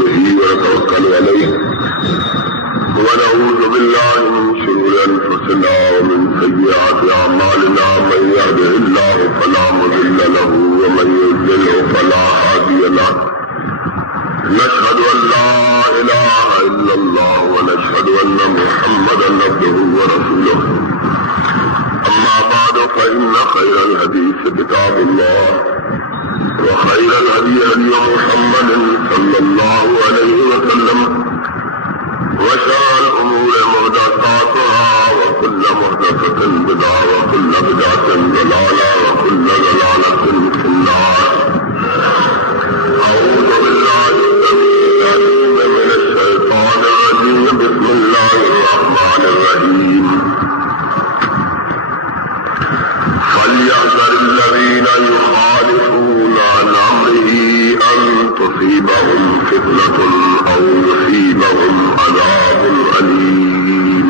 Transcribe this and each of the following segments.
به ونتوكل عليه ونعوذ بالله من شرور أنفسنا ومن سيئات أعمالنا من يهده الله فلا مضل له ومن يضلل فلا هادي له نشهد أن لا إله إلا الله ونشهد أن محمدا عبده ورسوله أما بعد فإن خير الحديث كتاب الله وخير الهدي هدي محمد صلى الله عليه وسلم وشر الأمور محدثاتها وكل محدثة بدعة وكل بدعة ضلالة وكل ضلالة في النار. أعوذ بالله السميع العليم من الشيطان الرجيم. بسم الله الرحمن الرحيم. فليحذر الذين يخالفون عن أمره أن تصيبهم فتنة أو يصيبهم عذاب أليم.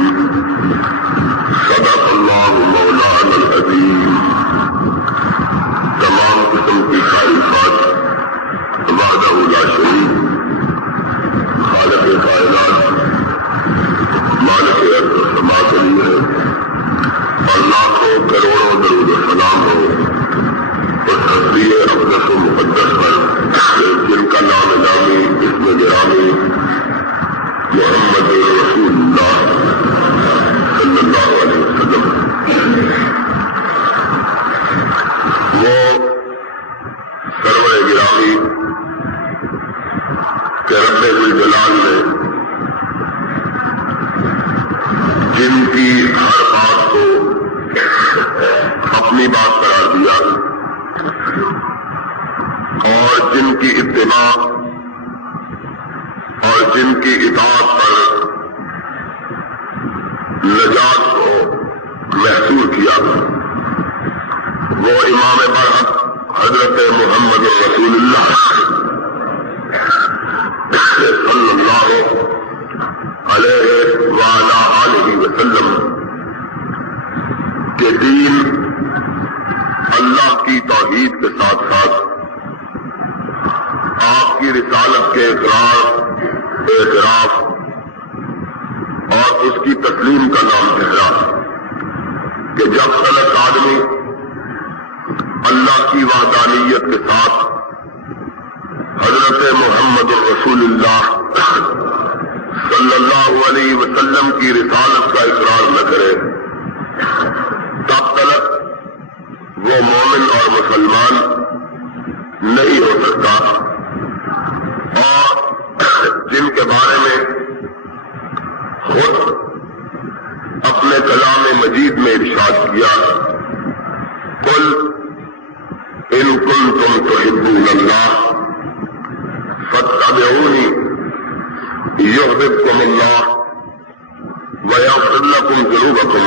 صدق الله مولانا العظيم. تمام قسم کی تعریفات وحدہ لا شریک خالق کائنات مالک ارض و سما کے لیے ہے، اور لاکھوں کروڑوں درود و سلام ہو اس ہستی اقدس و مقدس پر جن کا نام نامی اسم گرامی محمد رسول اللہ صلی اللہ علیہ وسلم. وہ سرور گرامی کہ رب ذوالجلال نے جن کی ہر بات کو اپنی بات قرار دیا اور جن کی اتباع اور جن کی اطاعت پر نجات کو محصور کیا، وہ امام برحق حضرت محمد رسول اللہ صلی اللہ علیہ وعلیٰ آلہ وسلم کہ دین اللہ کی توحید کے ساتھ ساتھ آپ کی رسالت کے اقرار اعتراف اور اس کی تسلیم کا نام ٹھہرا کہ جب تک آدمی اللہ کی وحدانیت کے ساتھ حضرت محمد رسول اللہ صلی اللہ علیہ وسلم کی رسالت کا اقرار نہ کرے تب تک وہ مومن اور مسلمان نہیں ہو سکتا. اور جن کے بارے میں خود اپنے کلام مجید میں ارشاد کیا، قل ان کنتم تحبون اللہ فاتبعونی یحببکم اللہ ویغفر لکم ذنوبکم.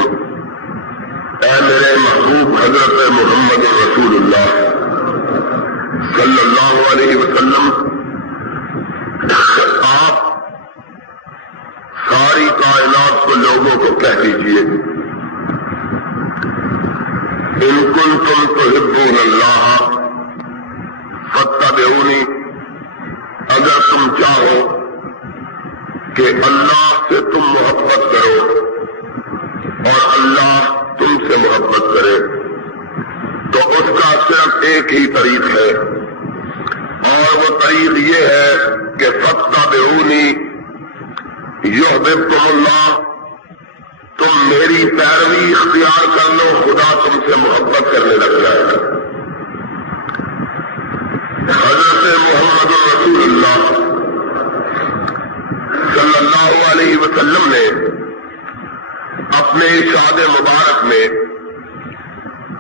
اے میرے محبوب حضرت محمد رسول اللہ صلی اللہ علیہ وسلم، آپ ساری کائنات کو لوگوں کو کہہ دیجیے ان کنتم تحبون اللہ فاتبعونی، اگر تم چاہو کہ اللہ سے تم محبت کرو اور اللہ تم سے محبت کرے تو اس کا صرف ایک ہی طریق ہے، اور وہ طریق یہ ہے کہ فاتبعونی یحببکم اللہ. تم میری پیروی اختیار کر لو، خدا تم سے محبت کرنے لگ جائے گا. حضرت محمد رسول اللہ صلی اللہ علیہ وسلم نے اپنے ارشاد مبارک میں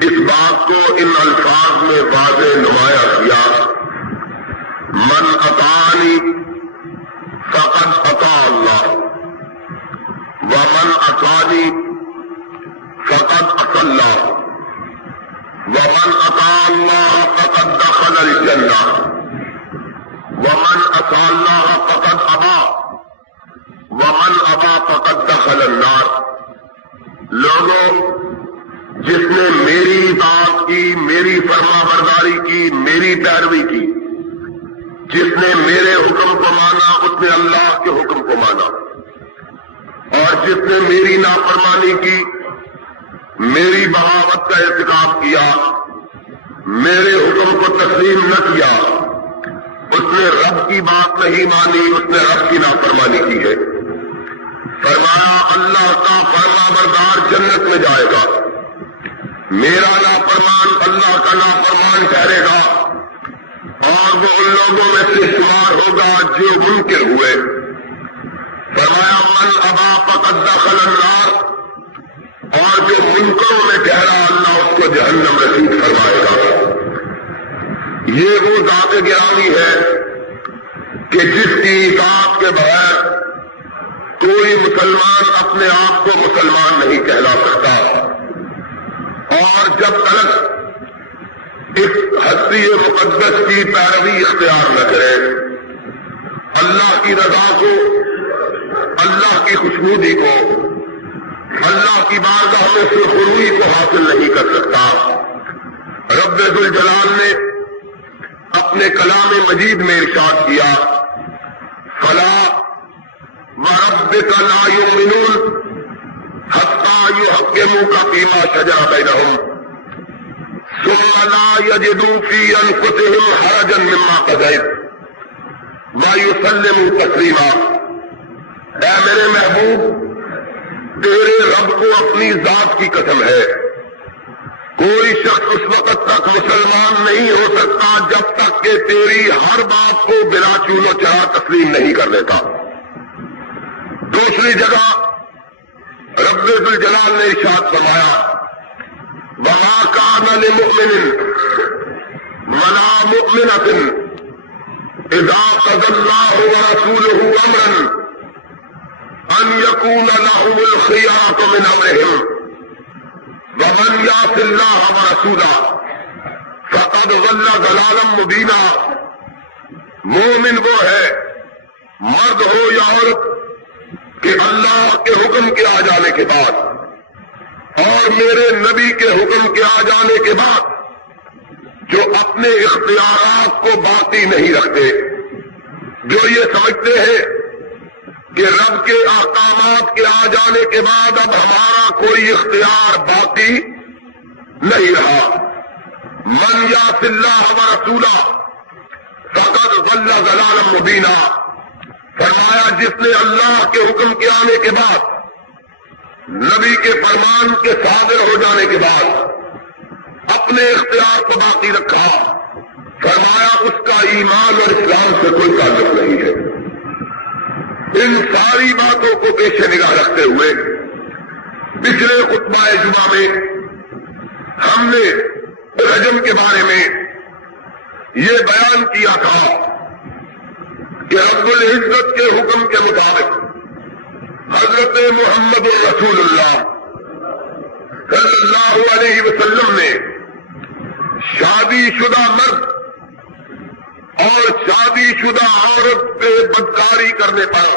اس بات کو ان الفاظ میں واضح نمایاں کیا، من اطاعنی فقد اطاع اللہ ومن عصانی فقد عصى اللہ ومن اطاع اللہ فقد دخل الجنہ ومن عصى اللہ فقد ابى ومن ابى فقد دخل النار. لوگوں، جس نے میری اطاعت کی، میری فرما برداری کی، میری پیروی کی جس نے میرے حکم کو مانا اس نے اللہ کے حکم کو مانا، اور جس نے میری نافرمانی کی، میری بغاوت کا ارتکاب کیا، میرے حکم کو تسلیم نہ کیا، اس نے رب کی بات نہیں مانی، اس نے رب کی نافرمانی کی ہے۔ فرمایا اللہ کا فرما بردار جنت میں جائے گا، میرا نافرمان اللہ کا نافرمان ٹھہرے گا، اور وہ ان لوگوں میں سے شمار ہوگا جو منکر ہوئے۔ فرمایا من ابا فقد دخل النار، اور جو منکروں میں ٹھہرا اللہ اس کو جہنم رسید فرمائے گا۔ یہ وہ ذات گرامی ہے کہ جس کی اطاعت کے بغیر کوئی مسلمان اپنے آپ کو مسلمان نہیں کہلا سکتا، اور جب تک اس ہستی مقدس کی پیروی اختیار نہ کرے، اللہ کی رضا کو، اللہ کی خوشنودی کو، اللہ کی بارگاہ میں سرخروئی کو حاصل نہیں کر سکتا۔ رب ذوالجلال نے اپنے کلام مجید میں ارشاد کیا، فلا وربک لا یؤمنون حتی یحکموک فیما شجر بینہم ثم لا یجدوا فی انفسہم حرجا مما قضیت ویسلموا تسلیما۔ اے میرے محبوب، تیرے رب کو اپنی ذات کی قسم ہے، کوئی شخص اس وقت تک مسلمان نہیں ہو سکتا جب تک کہ تیری ہر بات کو بلا چول و چرا تسلیم نہیں کر لیتا۔ دوسری جگہ رب ذوالجلال نے ارشاد فرمایا، وما كان لمؤمن ولا مؤمنة اذا قضى الله ورسوله امرا ان يكون لهم الخيارة من امرهم ومن يعص الله ورسوله فقد ضل ضلالا مبينا۔ مومن وہ ہے، مرد ہو یا عورت، کہ اللہ کے حکم کے آ جانے کے بعد اور میرے نبی کے حکم کے آ جانے کے بعد جو اپنے اختیارات کو باقی نہیں رکھتے، جو یہ سمجھتے ہیں کہ رب کے احکامات کے آ جانے کے بعد اب ہمارا کوئی اختیار باقی نہیں رہا۔ من یعص اللہ ورسولہ فقد ضل ضلالا مبینا۔ فرمایا جس نے اللہ کے حکم کے آنے کے بعد، نبی کے فرمان کے صادر ہو جانے کے بعد اپنے اختیار کو باقی رکھا، فرمایا اس کا ایمان اور اسلام سے کوئی تعلق نہیں ہے۔ ان ساری باتوں کو پیش نگاہ رکھتے ہوئے پچھلے خطبہ جمعہ میں ہم نے رجم کے بارے میں یہ بیان کیا تھا کہ رب العزت کے حکم کے مطابق حضرت محمد رسول اللہ صلی اللہ علیہ وسلم نے شادی شدہ مرد اور شادی شدہ عورت پہ بدکاری کرنے پر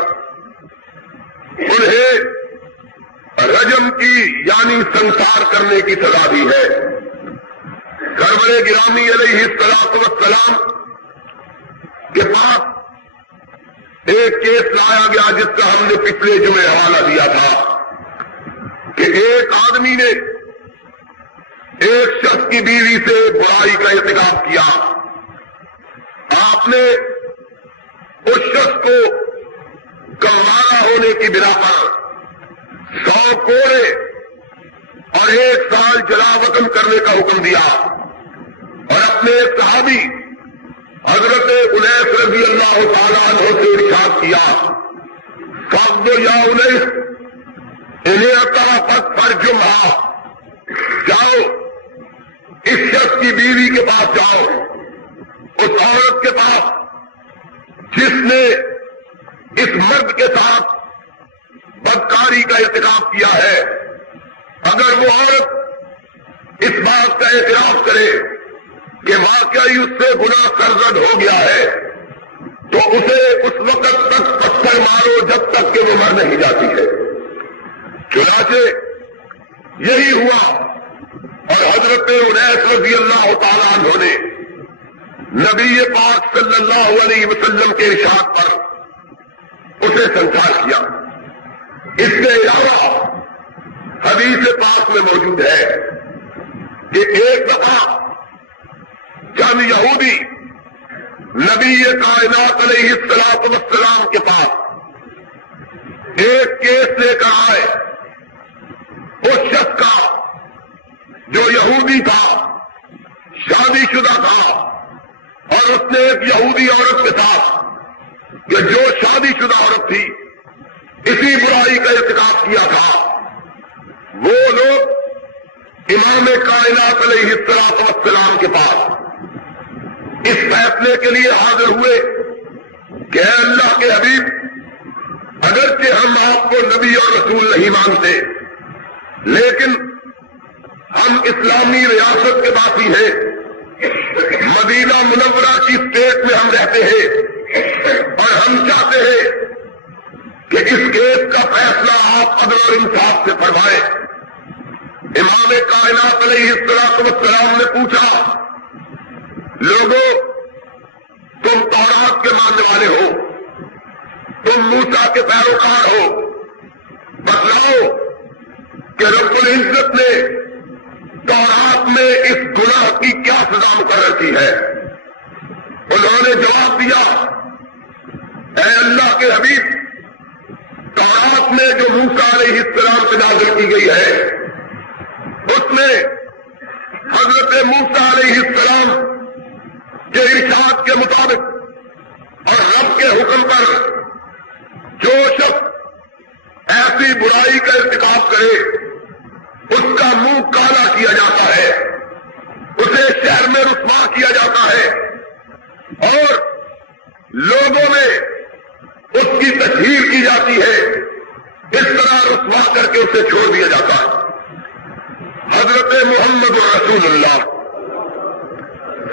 انہیں رجم کی یعنی سنسار کرنے کی سزا دی ہے۔ سرور گرامی علیہ الصلوۃ والسلام کے پاس ایک کیس لایا گیا جس کا ہم نے پچھلے جمعے حوالہ دیا تھا کہ ایک آدمی نے ایک شخص کی بیوی سے برائی کا ارتکاب کیا۔ آپ نے اس شخص کو کنوارا ہونے کی بنا پر 100 کوڑے اور 1 سال جلا وطن کرنے کا حکم دیا، اور اپنے صحابی حضرت انیس رضی اللہ تعالیٰ عنہ سے ارشاد کیا، فَقْدُ يَا اُنَيْسِ انہیں اطرافت فرجمہا، جاؤ اس شخص کی بیوی کے پاس جاؤ، اس عورت کے پاس جس نے اس مرد کے ساتھ بدکاری کا ارتکاب کیا ہے، اگر وہ عورت اس بات کا اعتراف کرے کہ واقعی اس سے گناہ سرزد ہو گیا ہے تو اسے اس وقت تک پتھر مارو جب تک کہ وہ مر نہیں جاتی ہے۔ چنانچہ یہی ہوا، اور حضرت انیس رضی اللہ تعالیٰ عنہ نے نبی پاک صلی اللہ علیہ وسلم کے ارشاد پر اسے سنسار کیا۔ اس کے علاوہ حدیث پاک میں موجود ہے کہ ایک دفعہ چند یہودی نبی کائنات علیہ السلام کے پاس ایک کیس لے کر آئے۔ اس شخص کا جو یہودی تھا، شادی شدہ تھا، اور اس نے ایک یہودی عورت کے ساتھ کہ جو شادی شدہ عورت تھی اسی برائی کا ارتکاب کیا تھا، وہ لوگ امام کائنات علیہ السلام کے پاس اس فیصلے کے لیے حاضر ہوئے کہ اے اللہ کے حبیب، اگرچہ ہم آپ کو نبی اور رسول نہیں مانتے، لیکن ہم اسلامی ریاست کے باسی ہیں، مدینہ منورہ کی اسٹیٹ میں ہم رہتے ہیں، اور ہم چاہتے ہیں کہ اس کیس کا فیصلہ آپ عدل اور انصاف سے فرمائیں۔ امام کائنات علیہ السلام نے پوچھا، لوگوں، تم تورات کے ماننے والے ہو، تم موسیٰ کے پیروکار ہو، بتلاؤ کہ رب العزت نے تورات میں اس گناہ کی کیا سزا مقرر کی ہے؟ انہوں نے جواب دیا، اے اللہ کے حبیب، تورات میں جو موسیٰ علیہ السلام سے نازل کی گئی ہے اس میں حضرت موسیٰ علیہ السلام کے ارشاد کے مطابق اور رب کے حکم پر جو شخص ایسی برائی کا ارتکاب کرے اس کا منہ کالا کیا جاتا ہے، اسے شہر میں رسوا کیا جاتا ہے، اور لوگوں میں اس کی تشہیر کی جاتی ہے، اس طرح رسوا کر کے اسے چھوڑ دیا جاتا ہے۔ حضرت محمد رسول اللہ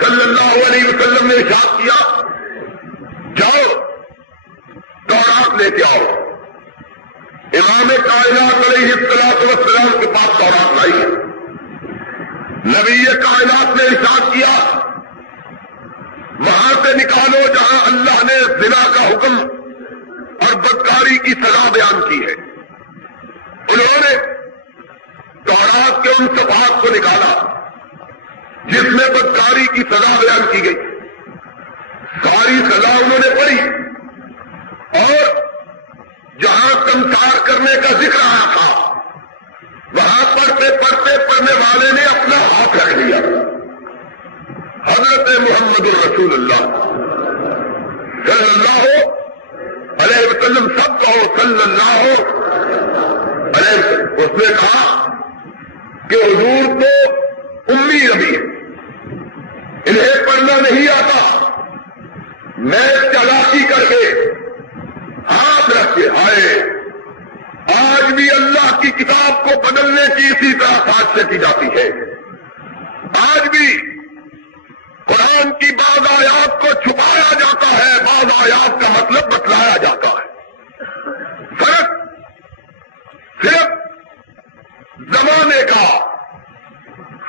صلی اللہ علیہ وسلم نے ارشاد کیا، جاؤ تورات لے کے آؤ۔ امام کائنات علیہ السلام کے پاس تورات لائی۔ نبی کائنات نے ارشاد کیا، وہاں سے نکالو جہاں اللہ نے زنا کا حکم اور بدکاری کی سزا بیان کی ہے۔ انہوں نے تورات کے ان صفحات کو نکالا جس میں بدکاری کی سزا بیان کی گئی، ساری سزا انہوں نے پڑھی، اور جہاں سنسار کرنے کا ذکر آیا تھا وہاں پڑھتے پڑھنے والے نے اپنا ہاتھ رکھ لیا۔ حضرت محمد الرسول اللہ صلی اللہ علیہ وسلم، سب کہو صلی اللہ علیہ وسلم، اس نے کہا کہ حضور تو امی نبی ہے، انہیں پڑھنا نہیں آتا، میں چالاکی کر کے ہاتھ رکھ کے آئے۔ آج بھی اللہ کی کتاب کو بدلنے کی اسی طرح سازشیں کی جاتی ہے، آج بھی قرآن کی بعض آیات کو چھپایا جاتا ہے، بعض آیات کا مطلب بتلایا جاتا ہے۔ فرق صرف زمانے کا،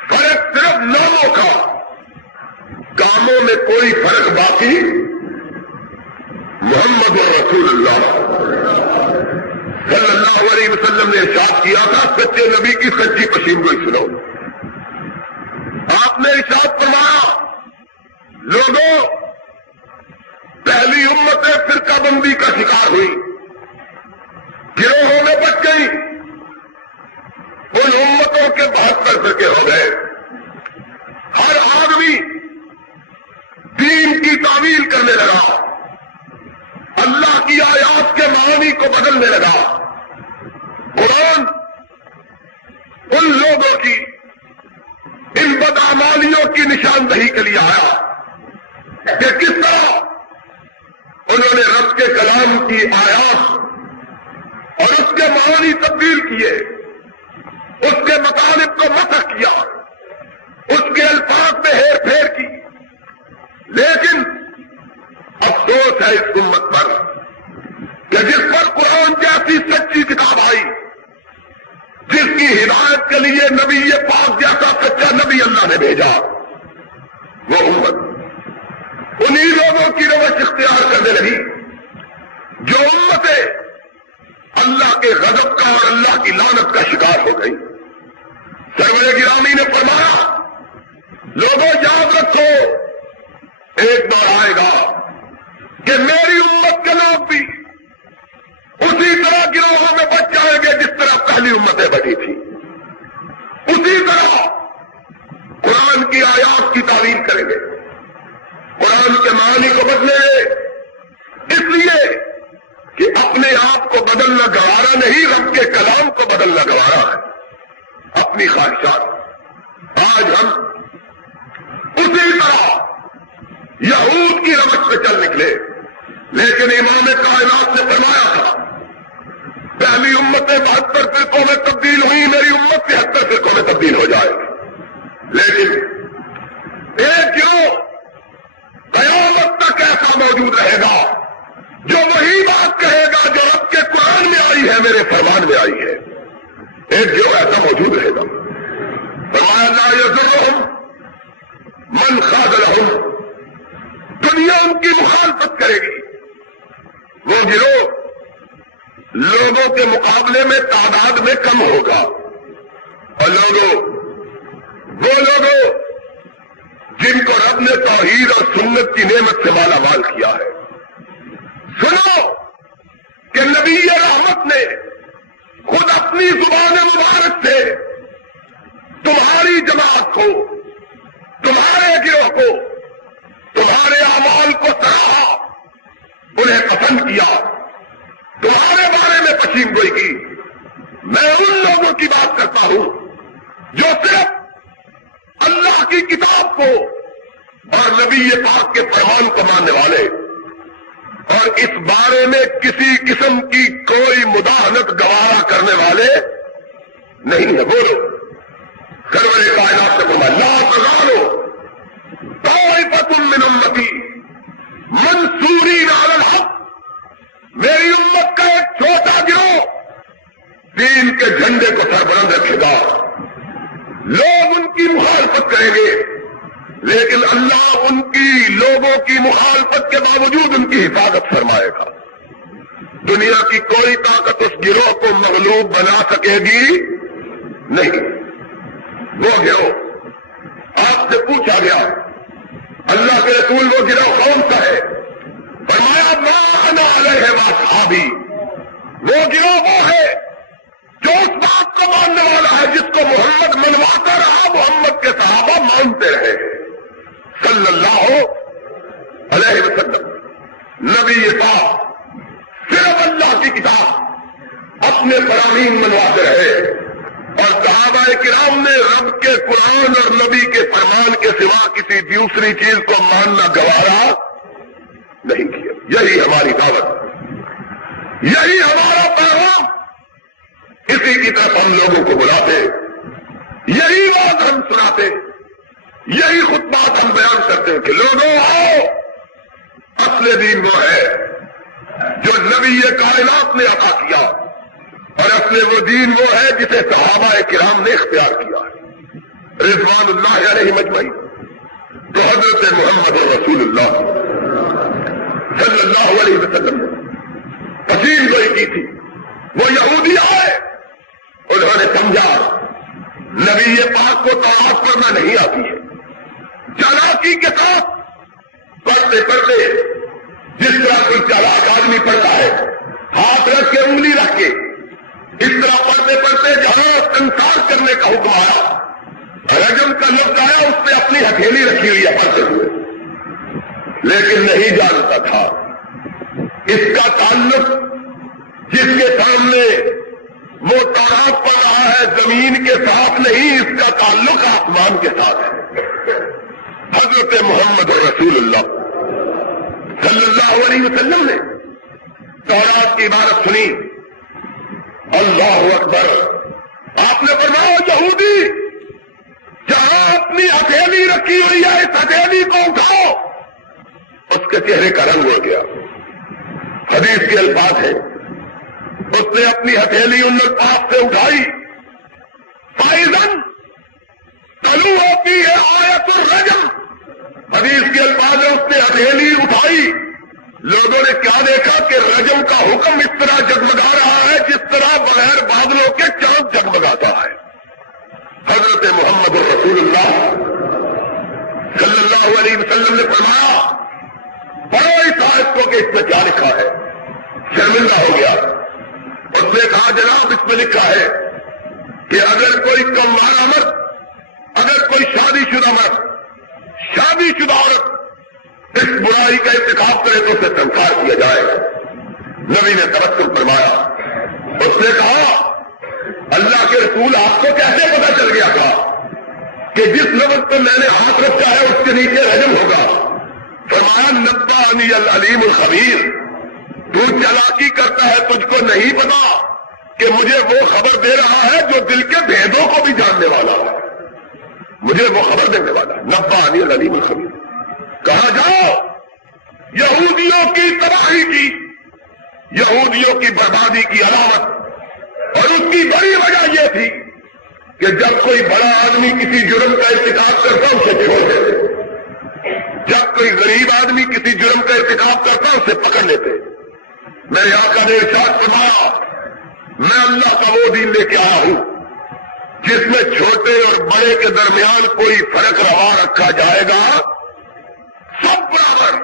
فرق صرف ناموں کا، کاموں میں کوئی فرق باقی۔ محمد رسول اللہ صلی اللہ علیہ وسلم نے ارشاد کیا تھا، سچے نبی کی سچی پشین گوئی سنو۔ آپ نے ارشاد فرمایا، لوگوں، پہلی امتیں فرقہ بندی کا شکار ہوئی، گروہوں میں بچ گئی، ان امتوں کے 72 فرقے ہو گئے۔ ہر آدمی دین کی تعویل کرنے لگا، اللہ کی آیات کے معانی کو بدلنے لگا۔ قرآن ان لوگوں کی ان بدعمالیوں کی نشاندہی کے لیے آیا کہ کس طرح انہوں نے رب کے کلام کی آیات اور اس کے معانی تبدیل کیے، اس کے مطالب کو مسخ کیا، اس کے الفاظ میں ہیر پھیر کی۔ لیکن افسوس ہے اس امت پر کہ جس پر قرآن جیسی سچی کتاب آئی، جس کی ہدایت کے لیے نبی پاک جیسا سچا نبی اللہ نے بھیجا، وہ امت یہودیوں کی روش اختیار کرنے لگی، جو امتیں اللہ کے غضب کا اور اللہ کی لعنت کا شکار ہو گئی۔ سرور گرامی نے فرمایا لوگوں یاد رکھو ایک دور آئے گا کہ میری امت کے لوگ بھی اسی طرح گروہوں میں بچ جائیں گے جس طرح پہلی امتیں بچی تھی، اسی طرح قرآن کی آیات کی تعویل کریں گے، قرآن کے معانی کو بدلیں گے، اس لیے کہ اپنے آپ کو بدلنا گوارا نہیں، رب کے کلام کو بدلنا گوارا ہے، اپنی خواہشات۔ آج ہم اسی طرح یہود کی روش پہ چل نکلے، لیکن امام کائنات نے فرمایا تھا پہلی امتیں 72 فرقوں میں تبدیل ہوئی، میری امت 73 فرقوں میں تبدیل ہو جائے گی، لیکن ایک گروہ قیامت تک ایسا موجود رہے گا جو وہی بات کہے گا جو رب کے قرآن میں آئی ہے، میرے فرمان میں آئی ہے، ایک گروہ ایسا موجود رہے گا۔ فرمایا لا یضرہم من خاذلہم، دنیا ان کی مخالفت کرے گی، وہ گروہ لوگوں کے مقابلے میں تعداد میں کم ہوگا، اور وہ لوگوں جن کو رب نے توحید اور سنت کی نعمت سے مالا مال کیا ہے۔ سنو کہ نبی رحمت نے خود اپنی زبان مبارک سے تمہاری جماعت کو، تمہارے گروہ کو، تمہارے اعمال کو سراہا، انہیں پسند کیا، تمہارے بارے میں پشیم گوئی کی۔ میں ان لوگوں کی بات کرتا ہوں جو صرف اللہ کی کتاب کو اور نبی پاک کے فرمان کو ماننے والے، اور اس بارے میں کسی قسم کی کوئی مداحنت گوارا کرنے والے نہیں ہے۔ بولو سرور کائنات سے فرمایا لا تزال طائفۃ من امتی منصورین علی الحق، میری امت کا ایک چھوٹا گروہ دین کے جھنڈے کو سربلند رکھے گا، لوگ ان کی مخالفت کریں گے، لیکن اللہ ان کی لوگوں کی مخالفت کے باوجود ان کی حفاظت فرمائے گا۔ دنیا کی کوئی طاقت اس گروہ کو مغلوب بنا سکے گی نہیں۔ وہ گروہ آپ سے پوچھا گیا اللہ کے رسول وہ گروہ کون سا ہے؟ فرمایا ما انا علیہ واصحابی، وہ گروہ وہ ہے جو اس بات کو ماننے والا ہے جس کو محمد منواتا رہا، محمد کے صحابہ مانتے رہے صلی اللہ علیہ وسلم۔ نبی پاک صرف اللہ کی کتاب اپنے فرامین منواتے رہے، اور صحابہ کرام نے رب کے قرآن اور نبی کے فرمان کے سوا کسی دوسری چیز کو ماننا گوارا نہیں کیا۔ یہی ہماری دعوت، یہی ہمارا پیغام، اسی کی طرف ہم لوگوں کو بلاتے، یہی بات ہم سناتے، یہی خطبات ہم بیان کرتے ہیں کہ لوگوں آؤ، اصل دین وہ ہے جو نبی کائنات نے عطا کیا، اور اصل وہ دین وہ ہے جسے صحابہ کرام نے اختیار کیا ہے رضوان اللہ علیہ مجمعین۔ تو حضرت محمد رسول اللہ صلی اللہ علیہ وسلم نے تفصیل گوئی کی تھی، وہ یہودی آئے، انہوں نے سمجھا نبی پاک کو طواف کرنا نہیں آتی ہے، چالاکی کے ساتھ پڑھتے پڑھتے جس طرح کوئی چالاک آدمی پڑھتا ہے، ہاتھ رکھ کے انگلی رکھ کے، اس طرح پڑھتے پڑھتے جہاں انصار کرنے کا حکم آیا، رجم کا لفظ آیا، اس نے اپنی ہتھیلی رکھی ہوئی ہے پڑھتے ہوئے، لیکن نہیں جانتا تھا اس کا تعلق جس کے سامنے وہ طواف پڑھ رہا ہے زمین کے ساتھ نہیں، اس کا تعلق آسمان کے ساتھ ہے۔ حضرت محمد رسول اللہ صلی اللہ علیہ وسلم نے تورات کی عبارت سنی، اللہ اکبر، آپ نے فرمایا یہودی جہاں اپنی ہتھیلی رکھی ہوئی ہے اس ہتھیلی کو اٹھاؤ، اس کے چہرے کا رنگ ہو گیا۔ حدیث کے الفاظ ہیں اس نے اپنی ہتھیلی ان الفاظ سے اٹھائی، فائزن تلو ہوتی ہے آیت الرجم، حدیث کے الفاظ میں اس نے ہتھیلی اٹھائی، لوگوں نے کیا دیکھا کہ رجم کا حکم اس طرح جگمگا رہا ہے جس طرح بغیر بادلوں کے چاند جگمگاتا ہے۔ حضرت محمد رسول اللہ صلی اللہ علیہ وسلم نے فرمایا، پڑھو اس آیت کو کہ اس میں کیا لکھا ہے۔ شرمندہ ہو گیا، اس نے کہا جناب اس میں لکھا ہے کہ اگر کوئی کموارا مرد، اگر کوئی شادی شدہ مرد، شادی شدہ عورت اس برائی کا ارتکاب کرے تو اسے سنسار کیا جائے۔ نبی نے تبسم فرمایا، اس نے کہا اللہ کے رسول آپ کو کیسے پتا چل گیا تھا کہ جس لفظ پر میں نے ہاتھ رکھا ہے اس کے نیچے رجم ہوگا؟ فرمایا نبأنی العلیم الخبیر، تو چلاکی کرتا ہے، تجھ کو نہیں پتا کہ مجھے وہ خبر دے رہا ہے جو دل کے بھیدوں کو بھی جاننے والا ہے، مجھے وہ خبر دینے والا ہے۔ نبأنی العلیم الخبیر، کہا جاؤ یہودیوں کی تباہی کی، یہودیوں کی بربادی کی علامت اور اس کی بڑی وجہ یہ تھی کہ جب کوئی بڑا آدمی کسی جرم کا ارتکاب کرتا اسے چھوڑ دیتے، جب کوئی غریب آدمی کسی جرم کا ارتکاب کرتا اسے پکڑ لیتے۔ میرے آقا نے ارشاد فرمایا، میں اللہ کا وہ دین لے کے آیا ہوں جس میں چھوٹے اور بڑے کے درمیان کوئی فرق روا رکھا جائے گا، سب برابر،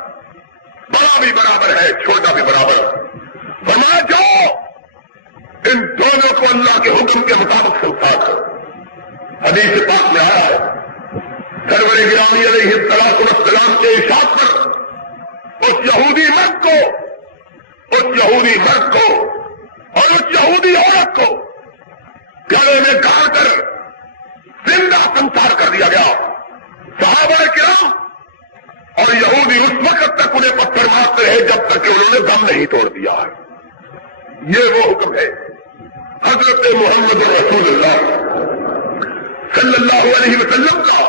بڑا بھی برابر ہے، چھوٹا بھی برابر۔ فرمایا جاؤ ان دونوں کو اللہ کے حکم کے مطابق سنسار کرو۔ حدیث پاک میں آیا ہے، سرور گرامی علیہ الصلوۃ والسلام کے ارشاد پر اس یہودی مرد کو، اس یہودی مرد کو اور اس یہودی عورت کو گلے میں گاڑ کر زندہ سنسار کر دیا گیا۔ صحابہ کرام اور یہودی اس وقت تک انہیں پتھر مارتے رہے جب تک کہ انہوں نے دم نہیں توڑ دیا ہے۔ یہ وہ حکم ہے حضرت محمد رسول اللہ صلی اللہ علیہ وسلم کا،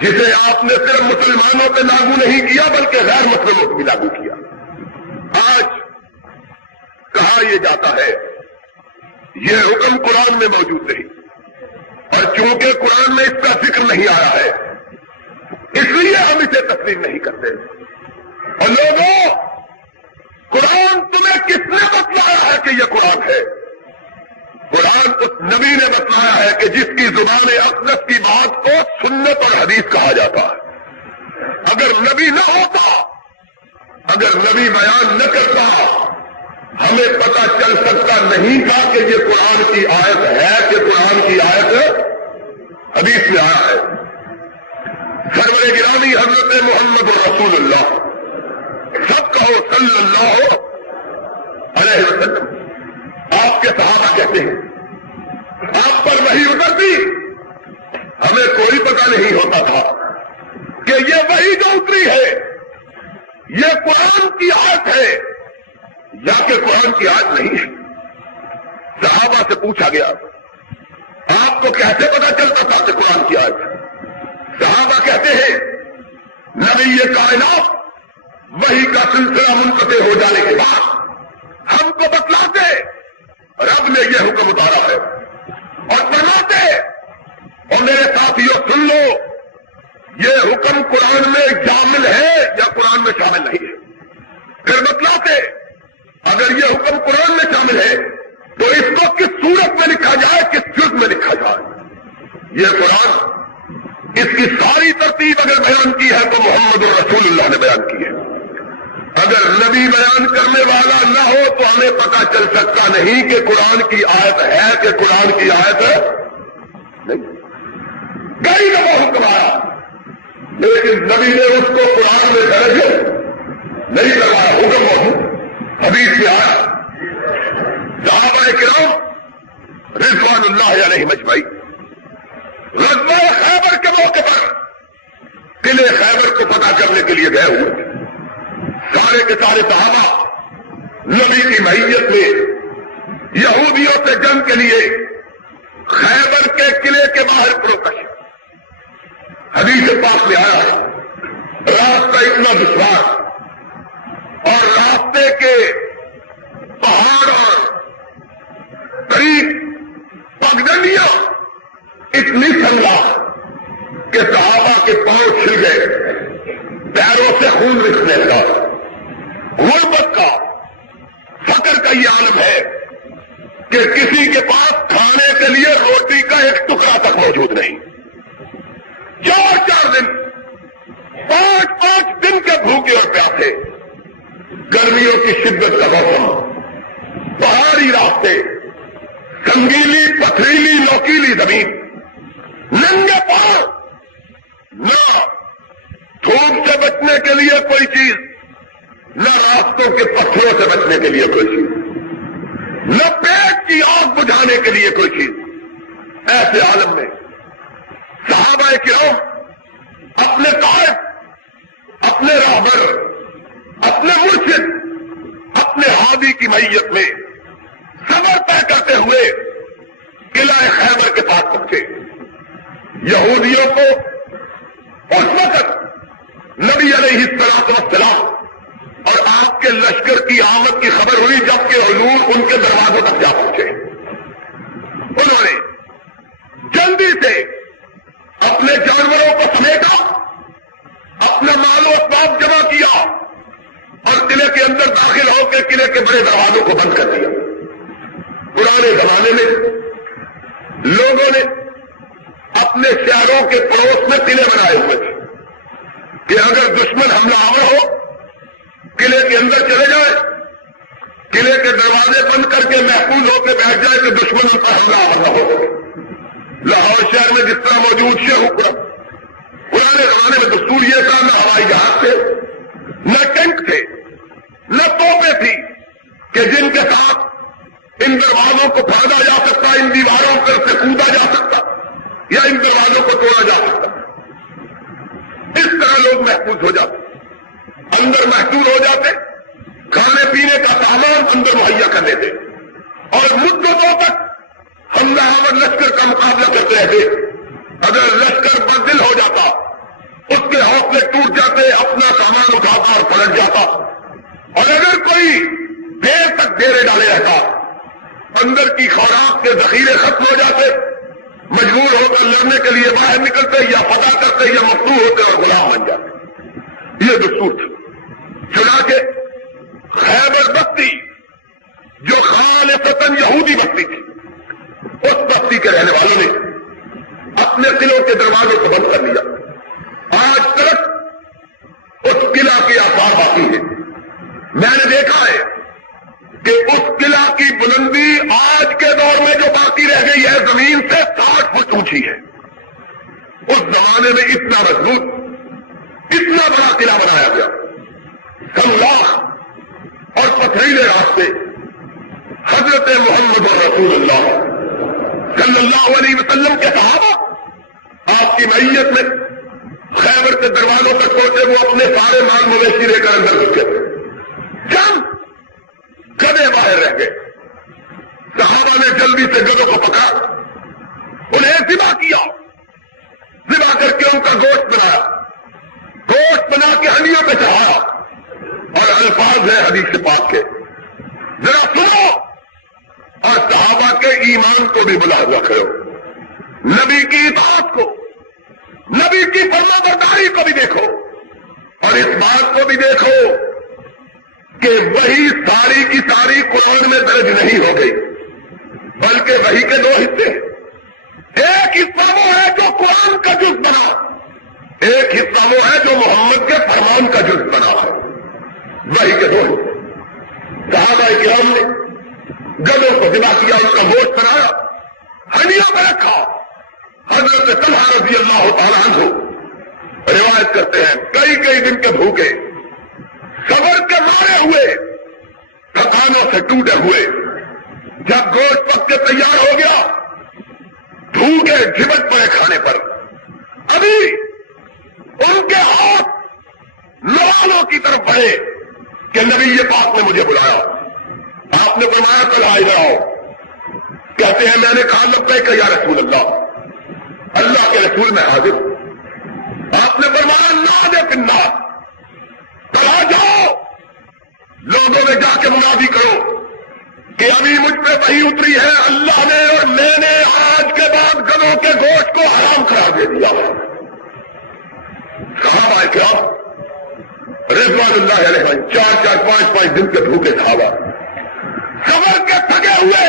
جسے آپ نے صرف مسلمانوں پہ لاگو نہیں کیا بلکہ غیر مسلموں کو بھی لاگو کیا۔ آج کہا یہ جاتا ہے یہ حکم قرآن میں موجود نہیں، اور چونکہ قرآن میں اس کا ذکر نہیں آیا ہے اس لیے ہم اسے تسلیم نہیں کرتے۔ اور لوگوں، قرآن تمہیں کس نے بتلایا ہے کہ یہ قرآن ہے؟ قرآن اس نبی نے بتلایا ہے کہ جس کی زبان اقدس کی بات کو سنت اور حدیث کہا جاتا ہے۔ اگر نبی نہ ہوتا، اگر نبی بیان نہ کرتا، ہمیں پتہ چل سکتا نہیں تھا کہ یہ قرآن کی آیت ہے کہ قرآن کی آیت حدیث میں آیا ہے۔ سرور گرامی حضرت محمد رسول اللہ سب کہو صلی اللہ علیہ وسلم، آپ کے صحابہ کہتے ہیں آپ پر وحی اترتی، ہمیں کوئی پتہ نہیں ہوتا تھا کہ یہ وحی جو اتری ہے یہ قرآن کی آیت ہے یا کہ قرآن کی آیت نہیں ہے۔ صحابہ سے پوچھا گیا آپ کو کیسے پتہ چلتا تھا کہ قرآن کی آیت ہے؟ صحابہ کہتے ہیں نبی یہ کائنات وحی کا سلسلہ منقطع ہو جانے کے بعد ہم کو بتلاتے رب نے یہ حکم اتارا ہے، اور فرماتے اور میرے ساتھیوں سن لو یہ حکم قرآن میں شامل ہے یا قرآن میں شامل نہیں ہے۔ پھر بتلاتے اگر یہ حکم قرآن میں شامل ہے تو اس کو کس صورت میں لکھا جائے، کس جز میں لکھا جائے۔ یہ قرآن اس کی ساری ترتیب اگر بیان کی ہے تو محمد رسول اللہ نے بیان کی ہے۔ اگر نبی بیان کرنے والا نہ ہو تو ہمیں پتہ چل سکتا نہیں کہ قرآن کی آیت ہے کہ قرآن کی آیت نہیں۔ کئی دفعہ حکم آیا لیکن نبی نے اس کو قرآن میں درج نہیں لگایا، حکم موجود حدیث میں آیا۔ صحابہ کرام رضوان اللہ علیہ مجمعین غزوہ خیبر کے موقع پر قلعے خیبر کو فتح کرنے کے لیے گئے ہوئے، سارے کے سارے صحابہ نبی کی معیت میں یہودیوں سے جنگ کے لیے خیبر کے قلعے کے باہر پروکش۔ حدیث پاک میں آیا ہے راستہ اتنا دشوار اور راستے کے پہاڑ اور قریب پگڈنڈیاں اتنی سنگا کہ صحابہ کے پاؤں چھل گئے، پیروں سے خون رسنے لگا. غربت کا، فقر کا یہ عالم ہے کہ کسی کے پاس کھانے کے لیے روٹی کا ایک ٹکڑا تک موجود نہیں. 4 دن، 5 دن کے بھوکے اور پیاسے، گرمیوں کی شدت کا موسم، پہاڑی راستے، سنگیلی پتھریلی نوکیلی زمین، ننگے پاؤں، نہ دھوپ سے بچنے کے لیے کوئی چیز، نہ راستوں کے پتھروں سے بچنے کے لیے کوئی چیز، نہ پیٹ کی آگ بجھانے کے لیے کوئی چیز. ایسے عالم میں صحابہ کرام اپنے قائد، اپنے راہبر، اپنے مرشد، اپنے ہادی کی معیت میں صبر طے کرتے ہوئے قلعہ خیبر کے پاس پہنچے. یہودیوں کو اس وقت نبی علیہ الصلوۃ والسلام اور آپ کے لشکر کی آمد کی خبر ہوئی جبکہ حضور ان کے دروازوں تک جا پہنچے. انہوں نے جلدی سے اپنے جانوروں کو سمیٹا، اپنا مال و اسباب جمع کیا اور قلعے کے اندر داخل ہو کے قلعے کے بڑے دروازوں کو بند کر دیا. پرانے زمانے میں لوگوں نے اپنے شہروں کے پڑوس میں قلعے بنائے ہوئے تھے کہ اگر دشمن حملہ آور ہو قلعے کے اندر چلے جائے، قلعے کے دروازے بند کر کے محفوظ ہو کے بیٹھ جائے کہ دشمن ان پر حملہ آور نہ ہو سکے. لاہور شہر میں جس طرح موجود شہر پرانے زمانے میں دستور یہ تھا، نہ ہوائی جہاز تھے، نہ ٹینک تھے، نہ توپیں تھی کہ جن کے ساتھ ان دروازوں کو پھاڑا جا سکتا، ان دیواروں پر سے کودا جا سکتا یا ان دروازوں کو توڑا جا سکتا. اس طرح لوگ محفوظ ہو جاتے، اندر محفوظ ہو جاتے، کھانے پینے کا سامان اندر مہیا کر دیتے اور مدتوں تک حملہ آور لشکر کا مقابلہ کرتے رہتے. اگر لشکر بدل ہو جاتا، اس کے حوصلے ٹوٹ جاتے، اپنا سامان اٹھاتا اور پلٹ جاتا. اور اگر کوئی دیر تک ڈیرے ڈالے رہتا، اندر کی خوراک کے ذخیرے ختم ہو جاتے، مجبور ہو کر لڑنے کے لیے باہر نکلتے یا فتح کرتے یا مفتوح ہوتے اور غلام بن جاتے. یہ دستور تھی. چنانچہ خیبر بستی جو خالصتاً یہودی بستی تھی، اس بستی کے رہنے والوں نے اپنے قلعوں کے دروازوں کو بند کر لیا. آج تک اس قلعہ کے آثار باقی ہیں. میں نے دیکھا ہے کہ اس قلعہ کی بلندی آج کے دور میں جو باقی رہ گئی ہے زمین سے 60 فٹ اونچی ہے. اس زمانے میں اتنا مضبوط، اتنا بڑا قلعہ بنایا گیا. سملاخ اور پتھریلے راستے حضرت محمد رسول اللہ صلی اللہ علیہ وسلم کے صحابہ آپ کی معیت میں خیبر کے دروازوں تک پہنچے. وہ اپنے سارے مال مویشی لے کر اندر گھسے تھے. چند گدے باہر رہ گئے. صحابہ نے جلدی سے گدوں کو پکڑا، انہیں ذبح کیا، ذبح کر کے ان کا گوشت بنایا، گوشت بنا کے ہڈیوں پہ چڑھایا اور الفاظ ہیں حدیث پاک کے، ذرا سنو اور صحابہ کے ایمان کو بھی بلا ہوا کرو، نبی کی اطاعت کو، نبی کی فرما برداری کو بھی دیکھو اور اس بات کو بھی دیکھو کہ وہی ساری کی ساری قرآن میں درج نہیں ہو گئی، بلکہ وہی کے 2 حصے ہیں. ایک حصہ وہ ہے جو قرآن کا جز بنا، ایک حصہ وہ ہے جو محمد کے فرمان کا جز بنا ہے. وہی کے 2 حصے. صحابہ کرام نے گدوں کو ذبح کیا، اس کا گوشت بنایا، ہڈیوں میں رکھا. حضرت طلحہ رضی اللہ تعالیٰ عنہ روایت کرتے ہیں کئی دن کے بھوکے، صبر کے مارے ہوئے، تھکانوں سے ٹوٹے ہوئے، جب گوشت پک کے تیار ہو گیا، بھوکے جھبٹ پڑے کھانے پر. ابھی ان کے ہاتھ لوالوں کی طرف بڑھے کہ نبی پاک نے مجھے بلایا. آپ نے فرمایا طلحہ ادھر آؤ. کہتے ہیں میں نے کہا لبیک یا رسول اللہ، اللہ کے رسول میں حاضر ہوں. آپ نے فرمایا نادے فی الناس، طلحہ جاؤ لوگوں میں جا کے منادی کرو کہ ابھی مجھ پہ وحی اتری ہے، اللہ نے اور میں نے آج کے بعد گدوں کے گوشت کو حرام قرار دے دیا. کرام رضوان اللہ علیہ 4-4 5-5 دن کے بھوکے تھا صبر کے تھکے ہوئے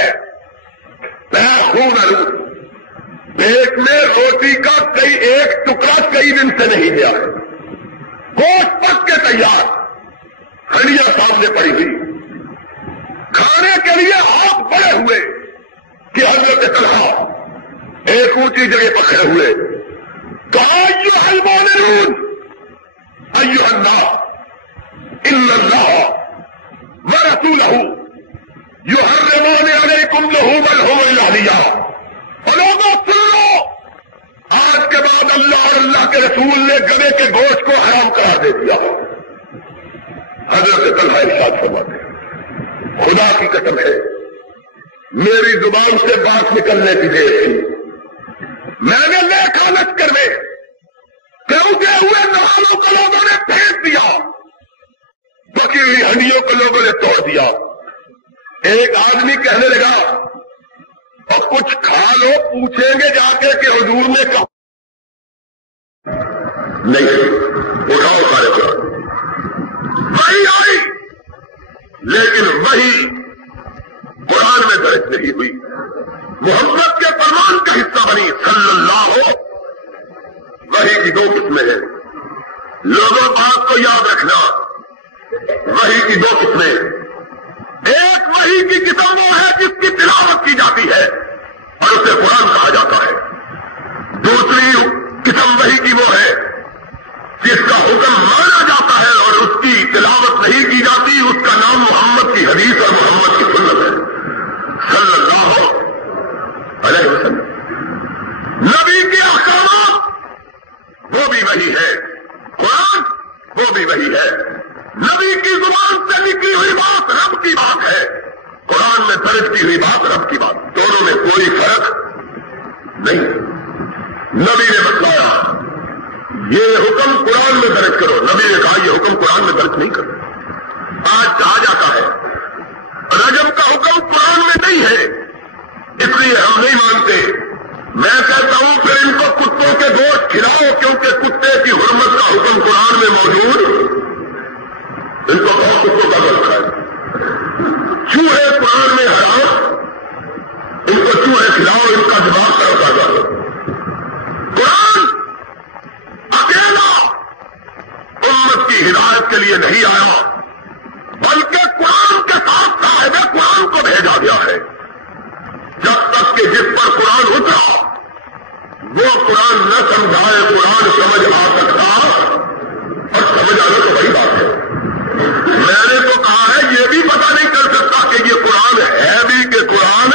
خون آلود پیٹ میں روٹی کا ایک ٹکڑا کئی دن سے نہیں گیا ہے، گوشت پک کے تیار، ہنڈیاں سامنے پڑی ہوئی، کھانے کے لیے ہاتھ بڑے ہوئے کہ حضرت طلحہ ایک اونچی جگہ پر کھڑے ہوئے تو ایھا المؤمنون ایھا الناس ان اللہ ورسولہ یحرمون علیکم لحوم الحمر الاہلیہ، اور لوگوں سن لو، آج کے بعد اللہ اور اللہ کے رسول نے گدھے کے گوشت کو حرام قرار دے دیا۔ حضرت طلحہ ارشاد فرماتے ہیں خدا کی قسم ہے میری زبان سے بات نکلنے کی دیر تھی، میں نے دیکھا لشکر میں کہ اٹھے ہوئے نوالوں کو لوگوں نے پھینک دیا، پکی ہوئی ہنڈیوں کو لوگوں نے توڑ دیا۔ ایک آدمی کہنے لگا اور کچھ کھا لو، پوچھیں گے جا کے کہ حضور نے کہا نہیں، اٹھاؤ سارے قرآن۔ وہی آئی لیکن وہی قرآن میں درج نہیں ہوئی، محمد کے فرمان کا حصہ بنی صلی اللہ۔ وحی کی 2 قسمیں ہیں، لوگوں بات کو یاد رکھنا، وحی کی 2 قسمیں، ایک وحی کی قسم وہ ہے جس کی تلاوت کی جاتی ہے اور اسے قرآن کہا جاتا ہے، دوسری قسم وحی کی وہ ہے جس کا حکم مانا جاتا ہے اور اس کی تلاوت نہیں کی جاتی، اس کا نام محمد کی حدیث اور محمد کی سنت ہے صلی اللہ علیہ وسلم۔ نبی کے احکامات وہ بھی وہی ہے، قرآن وہ بھی وہی ہے، نبی کی زبان سے نکلی ہوئی بات رب کی بات ہے، قرآن میں درج کی ہوئی بات رب کی بات، دونوں میں کوئی فرق نہیں۔ نبی نے بتلایا یہ حکم قرآن میں درج کرو، نبی نے کہا یہ حکم قرآن میں درج نہیں کرو۔ آج کہا جاتا ہے رجب کا حکم قرآن میں نہیں ہے اس لیے ہم نہیں مانتے، میں کہتا ہوں پھر ان کو کتوں کے گوشت کھلاؤ کیونکہ کتے کی حرمت کا حکم قرآن میں موجود، ان کو بہت کتوں کا گوشت کھائے، چوہے قرآن میں حرام، ان کو چوہے کھلاؤ، ان کا جواب تازہ ہو۔ قرآن اکیلا امت کی ہدایت کے لیے نہیں آیا بلکہ قرآن کے ساتھ صاحب قرآن کو بھیجا گیا ہے، جب تک کہ جس پر قرآن اترا وہ قرآن نہ سمجھائے قرآن سمجھ آ سکتا، اور سمجھ آنا تو وہی بات ہے۔ میں نے تو کہا ہے یہ بھی پتہ نہیں کر سکتا کہ یہ قرآن ہے بھی کہ قرآن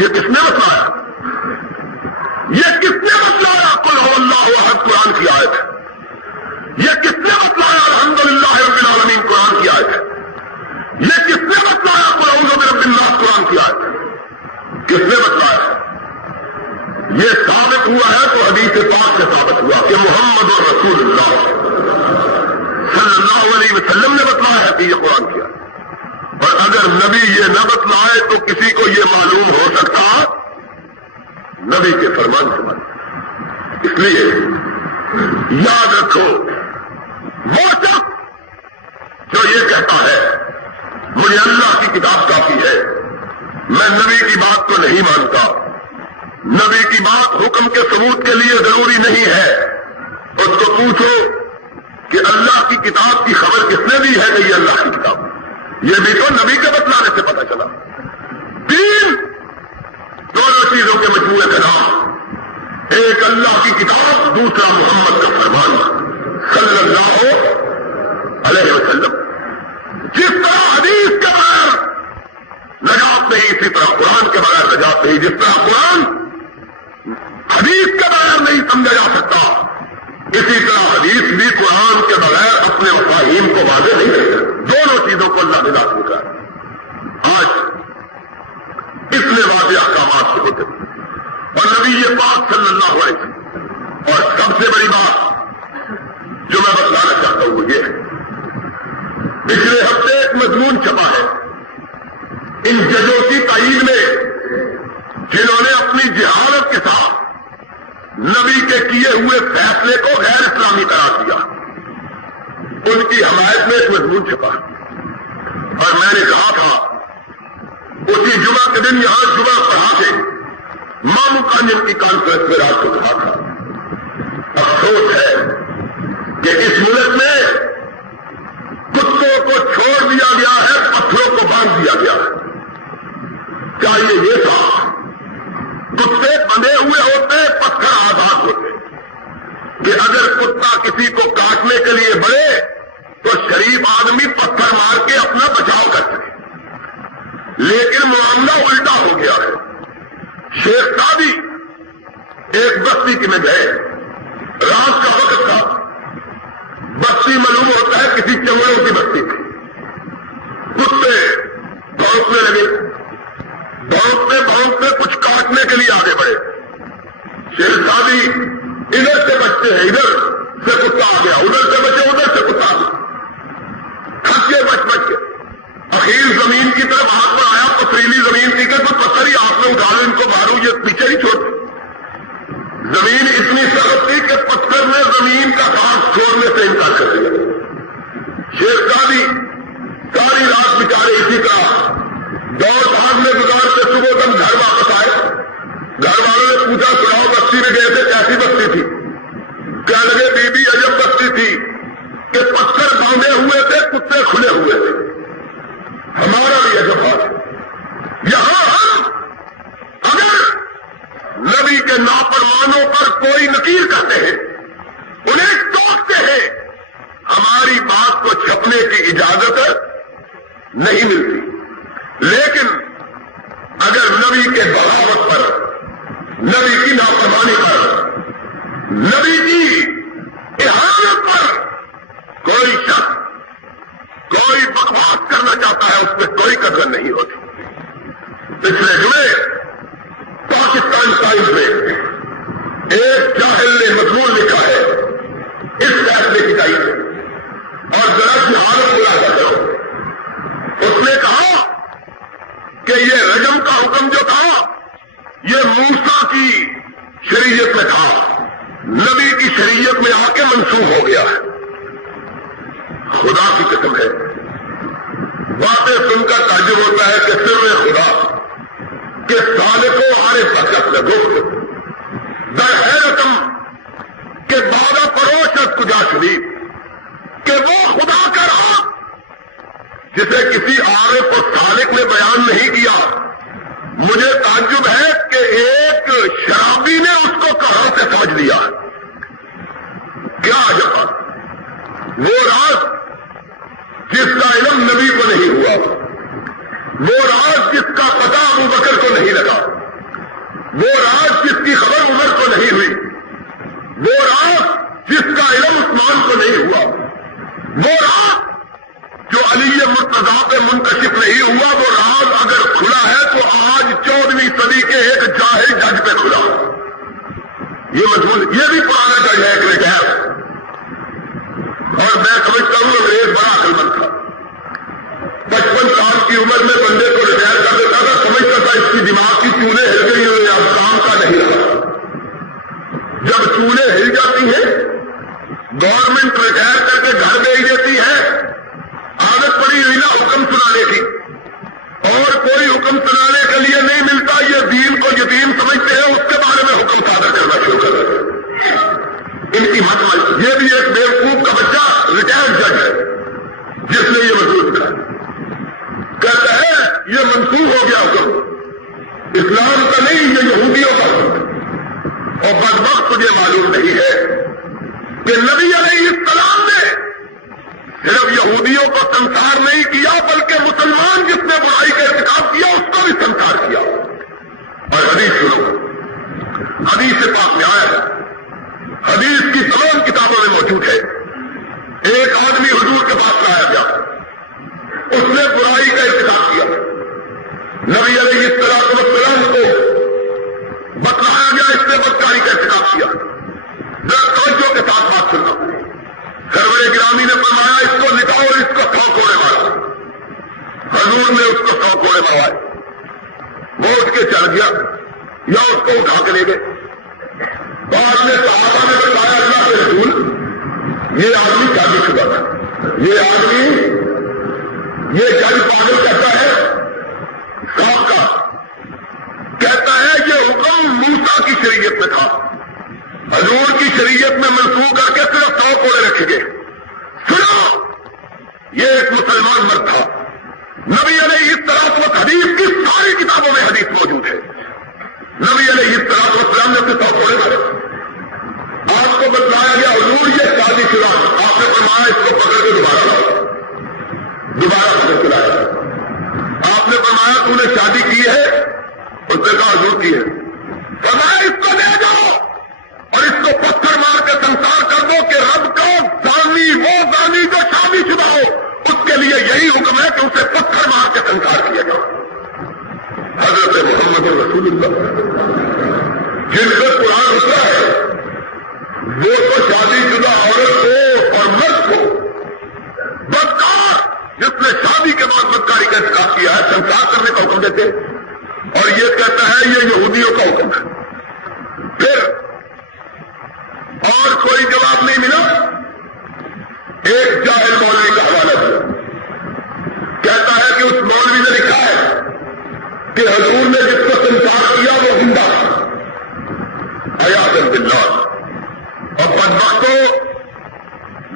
یہ کس نے بتلایا، یہ کس نے بتلایا قل هو اللہ احد قرآن کی آیت ہے، یہ کس نے بتلایا الحمدللہ رب العالمین قرآن کی آیت ہے، یہ کس نے بتلایا قل اعوذ برب الناس قرآن کی آیت ہے، کس نے بتلایا؟ یہ ثابت ہوا ہے تو حدیث پاک سے ثابت ہوا کہ محمد رسول اللہ صلی اللہ علیہ وسلم نے بتلایا ہے کہ یہ قرآن کیا، اور اگر نبی یہ نہ بتلائے تو کسی کو یہ معلوم ہو سکتا نبی کے فرمان سے معلوم۔ اس لیے یاد رکھو وہ شخص جو یہ کہتا ہے مجھے اللہ کی کتاب کافی ہے، میں نبی کی بات کو نہیں مانتا، نبی کی بات حکم کے ثبوت کے لیے ضروری نہیں ہے، اس کو پوچھو کہ اللہ کی کتاب کی خبر کس نے دی ہے کہ یہ اللہ کی کتاب، یہ بھی تو نبی کے بتلانے سے پتہ چلا۔ تین دونوں چیزوں کے مجموعے کا نام، ایک اللہ کی کتاب، دوسرا محمد کا فرمان صلی اللہ علیہ وسلم۔ جس طرح حدیث کے بغیر نجات نہیں اسی طرح قرآن کے بغیر نجات نہیں، جس طرح قرآن حدیث کے بغیر نہیں سمجھا جا سکتا اسی طرح حدیث بھی قرآن کے بغیر اپنے مفاہیم کو واضح نہیں کرتا۔ دونوں چیزوں کو اللہ نے لازم کیا، آج اس لیے واضح احکامات سے ہوتے اور نبی پاک صلی اللہ علیہ وسلم۔ اور سب سے بڑی بات جو میں بتلانا چاہتا ہوں وہ یہ ہے، پچھلے ہفتے ایک مضمون چھپا ہے ان ججوں کی تائید میں جنہوں نے اپنی جہالت کے ساتھ نبی کے کیے ہوئے فیصلے کو غیر اسلامی قرار دیا۔ ان کی حمایت میں ایک مضمون چھپا اور میں نے کہا تھا اسی جمعہ کے دن یہاں جمعہ پڑھا کے مامو کانجن کی کانفرنس میں رات کو کہا تھا افسوس ہے کہ اس ملک میں کتوں کو چھوڑ دیا گیا ہے، پتھروں کو باندھ دیا گیا ہے۔ چاہیے یہ تھا کتے بندھے ہوئے ہوتے، پتھر آزاد ہوتے، کہ اگر کتا کسی کو کاٹنے کے لیے بڑھے تو شریف آدمی پتھر مار کے اپنا بچاؤ کر سکے، لیکن معاملہ الٹا ہو گیا ہے۔ شیخ سادی ایک بستی کے میں گئے، رات کا وقت تھا، بستی معلوم ہوتا ہے کسی چمڑوں کی بستی تھی، کتے بھونکنے لگے، بھونکتے بھونکتے کچھ کاٹنے کے لیے آگے بڑھے۔ شیخ سادی ادھر سے بچتے ہیں، ادھر سے کتا آ گیا، ادھر سے بچے، ادھر سے کتا آ گیا، تھک کے بچ کے اخیر زمین کی طرف ہاتھ پر آیا، پتھریلی زمین تھی کہ تو پتھر ہی آپ نے اٹھا لو، ان کو مارو، یہ پیچھے نہیں چھوڑتے۔ زمین اتنی سخت تھی کہ پتھر نے زمین کا گھاس چھوڑنے سے انکار کر دیا۔ شیخ سادی ساری رات بیچارے اسی طرح دوڑ بھاگ میں گزارتے صبح دم گھر واپس آئے۔ گھر والوں نے پوچھا سناؤ بستی میں گئے تھے، کیسی بستی تھی؟ کیا لگے بی بی عجب بستی تھی کہ پتھر باندھے ہوئے تھے، کتے کھلے ہوئے تھے، ہمارا بھی عجب حال ہے۔ یہاں ہم اگر نبی کے نافرمانوں پر کوئی نکیر کرتے ہیں، انہیں ٹوکتے ہیں، ہماری بات کو چھپنے کی اجازت نہیں ملتی، لیکن اگر نبی کے بغاوت پر، نبی کی نافرمانی پر، نبی کی اہانت پر کوئی شخص کوئی بکواس کرنا چاہتا ہے، اس میں کوئی قدر نہیں ہوتی۔ پچھلے جمعے پاکستان ٹائمز میں ایک جاہل نے مضمون لکھا ہے اس فیصلے کی تائید، اور ذرا سی حالت ملاحظہ کرو۔ اس نے کہا کہ یہ رجم کا حکم جو تھا یہ موسیٰ کی شریعت میں تھا، نبی کی شریعت میں آ کے منسوخ ہو گیا ہے۔ خدا کی قسم ہے، باتیں سن کر تعجب ہوتا ہے کہ سر خدا کہ سالکوں عارف تک اپنے دوست در حیرتم کہ بادہ پروشت کجا شریف کہ وہ خدا کا راہ جسے کسی عارف و سالک نے بیان نہیں کیا۔ مجھے تعجب ہے کہ ایک شرابی نے اس کو کہاں سے سمجھ لیا۔ کیا عجب، وہ راز جس کا علم نبی کو نہیں ہوا، وہ راز جس کا پتہ ابو بکر کو نہیں لگا، وہ راز جس کی خبر عمر کو نہیں ہوئی، وہ راز جس کا علم عثمان کو نہیں ہوا، وہ راز جو علی مرتضیٰ پہ منکشف نہیں ہوا، وہ راز اگر کھلا ہے تو آج 14ویں صدی کے ایک جاہل جج پہ کھلا۔ یہ مضمون، یہ بھی پرانا جج ہے، ایک ریٹائر، اور میں سمجھتا ہوں انگریز بڑا عقل مند تھا، 55 سال کی عمر میں بندے کو ریٹائر کر دیتا تھا، سمجھتا تھا اس کی دماغ کی چولیں ہل گئی ہوئی، اب کام کا نہیں رہا۔ جب چولیں ہل جاتی ہیں، گورنمنٹ ریٹائر کر کے گھر بھیج دیتی ہے، عادت پڑی ہوئی نا حکم سنانے کی، اور کوئی حکم سنانے کے لیے نہیں ملتا، یہ دین کو یتیم سمجھتے ہیں، اس کے بارے میں حکم صادر کرنا شروع کر دیتے ہیں۔ ان کی مت، یہ بھی ایک بیوقوف کا بچہ ریٹائرڈ جج ہے جس نے یہ مضمون لکھا، کہتا ہے یہ منسوخ ہو گیا حکم، اسلام کا نہیں، یہ یہودیوں کا حکم۔ اور بدبخت تجھے معلوم نہیں ہے کہ نبی علیہ السلام نے صرف یہودیوں کو سنسار نہیں کیا، بلکہ مسلمان جس نے برائی کا ارتکاب کیا اس کو بھی سنسار کیا۔ اور حدیث سنو، حدیث پاک میں آیا ہے، حدیث کی تمام کتابوں میں موجود ہے۔ ایک آدمی حضور کے پاس لایا گیا، اس نے برائی کا ارتکاب کیا، نبی علیہ السلام کو بتلایا گیا اس نے بدکاری کا ارتکاب کیا۔ ذرا توجہ کے ساتھ بات سننا، سرور گرامی نے فرمایا اس کو لٹاؤ اور اس کو 100 کوڑے مارو۔ حضور نے اس کو 100 کوڑے مروائے، وہ اٹھ کے چل گیا یا اس کو اٹھا کے لے گئے۔ بعد میں صحابہ نے بتایا اللہ کے رسول یہ آدمی شادی شدہ تھا، یہ آدمی یہ جج پاگل کہتا ہے صاحب کا کہتا ہے یہ حکم موسیٰ کی شریعت میں تھا، حضور کی شریعت میں منسوخ کر کے صرف 100 کوڑے رکھے گئے. سنو، یہ ایک مسلمان مرد تھا، نبی علیہ السلام حدیث کی ساری کتابوں میں حدیث موجود ہے. نبی علیہ السلام نے اسے 100 کوڑے مارے. آپ کو بتلایا گیا حضور یہ شادی شدہ، آپ نے فرمایا اس کو پکڑ کے دوبارہ پکڑ کے لایا. آپ نے فرمایا تو نے شادی کی ہے؟ اس نے کہا حضور کی ہے. فرمایا اس کو لے جاؤ اور اس کو پتھر مار کے سنسار کر دو کہ رب کو زانی وہ زانی جو شادی شدہ ہو اس کے لیے یہی حکم ہے کہ اسے پتھر مار کے سنسار کیا جاؤ. حضرت محمد رسول اللہ جن سے قرآن اترا ہے وہ تو شادی شدہ عورت کو اور مرد کو بدکار جس نے شادی کے بعد بدکاری کا انتخاب کیا ہے سنسار کرنے کا حکم دیتے اور یہ کہتا ہے یہ یہودیوں کا حکم ہے. پھر اور کوئی جواب نہیں ملا. ایک جاہل مولوی کا حوالہ دیا، کہتا ہے کہ اس مولوی نے لکھا ہے کہ حضور نے جس کو سنسار کیا وہ زندہ عیاذ باللہ. اور بدبختوں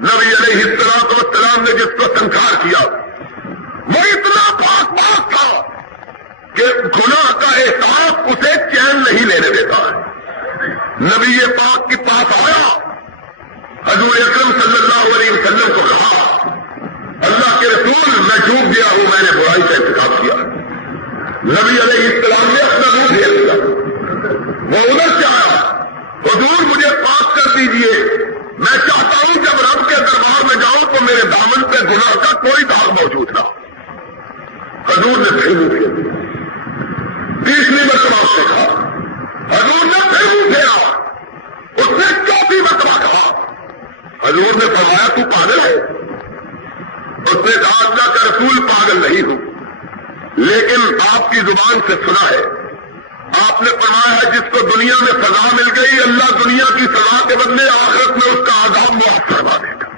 نبی علیہ السلام نے جس کو سنسار کیا وہ اتنا پاک پاک تھا کہ گناہ کا احساس اسے چین نہیں لینے دیتا ہے. نبی پاک کے پاس آیا، حضور اکرم صلی اللہ علیہ وسلم کو کہا اللہ کے رسول میں چوک گیا ہوں، میں نے برائی کا انتخاب کیا. نبی علیہ السلام نے اپنا منہ پھیر دیا. وہ ادھر سے آیا، حضور مجھے پاک کر دیجئے، میں چاہتا ہوں جب رب کے دربار میں جاؤں تو میرے دامن پہ گناہ کا کوئی داغ موجود نہ. حضور نے پھر منہ پھیر دیا. تیسری مرتبہ اس نے کہا، حضور نے پھر منہ پھیرا. اس نے چوتھی مرتبہ کہا. حضور نے فرمایا تو پاگل ہے؟ اس نے کہا اللہ کا رسول پاگل نہیں ہوں، لیکن آپ کی زبان سے سنا ہے آپ نے فرمایا ہے جس کو دنیا میں سزا مل گئی اللہ دنیا کی سزا کے بدلے آخرت میں اس کا عذاب معاف کروا دے گا.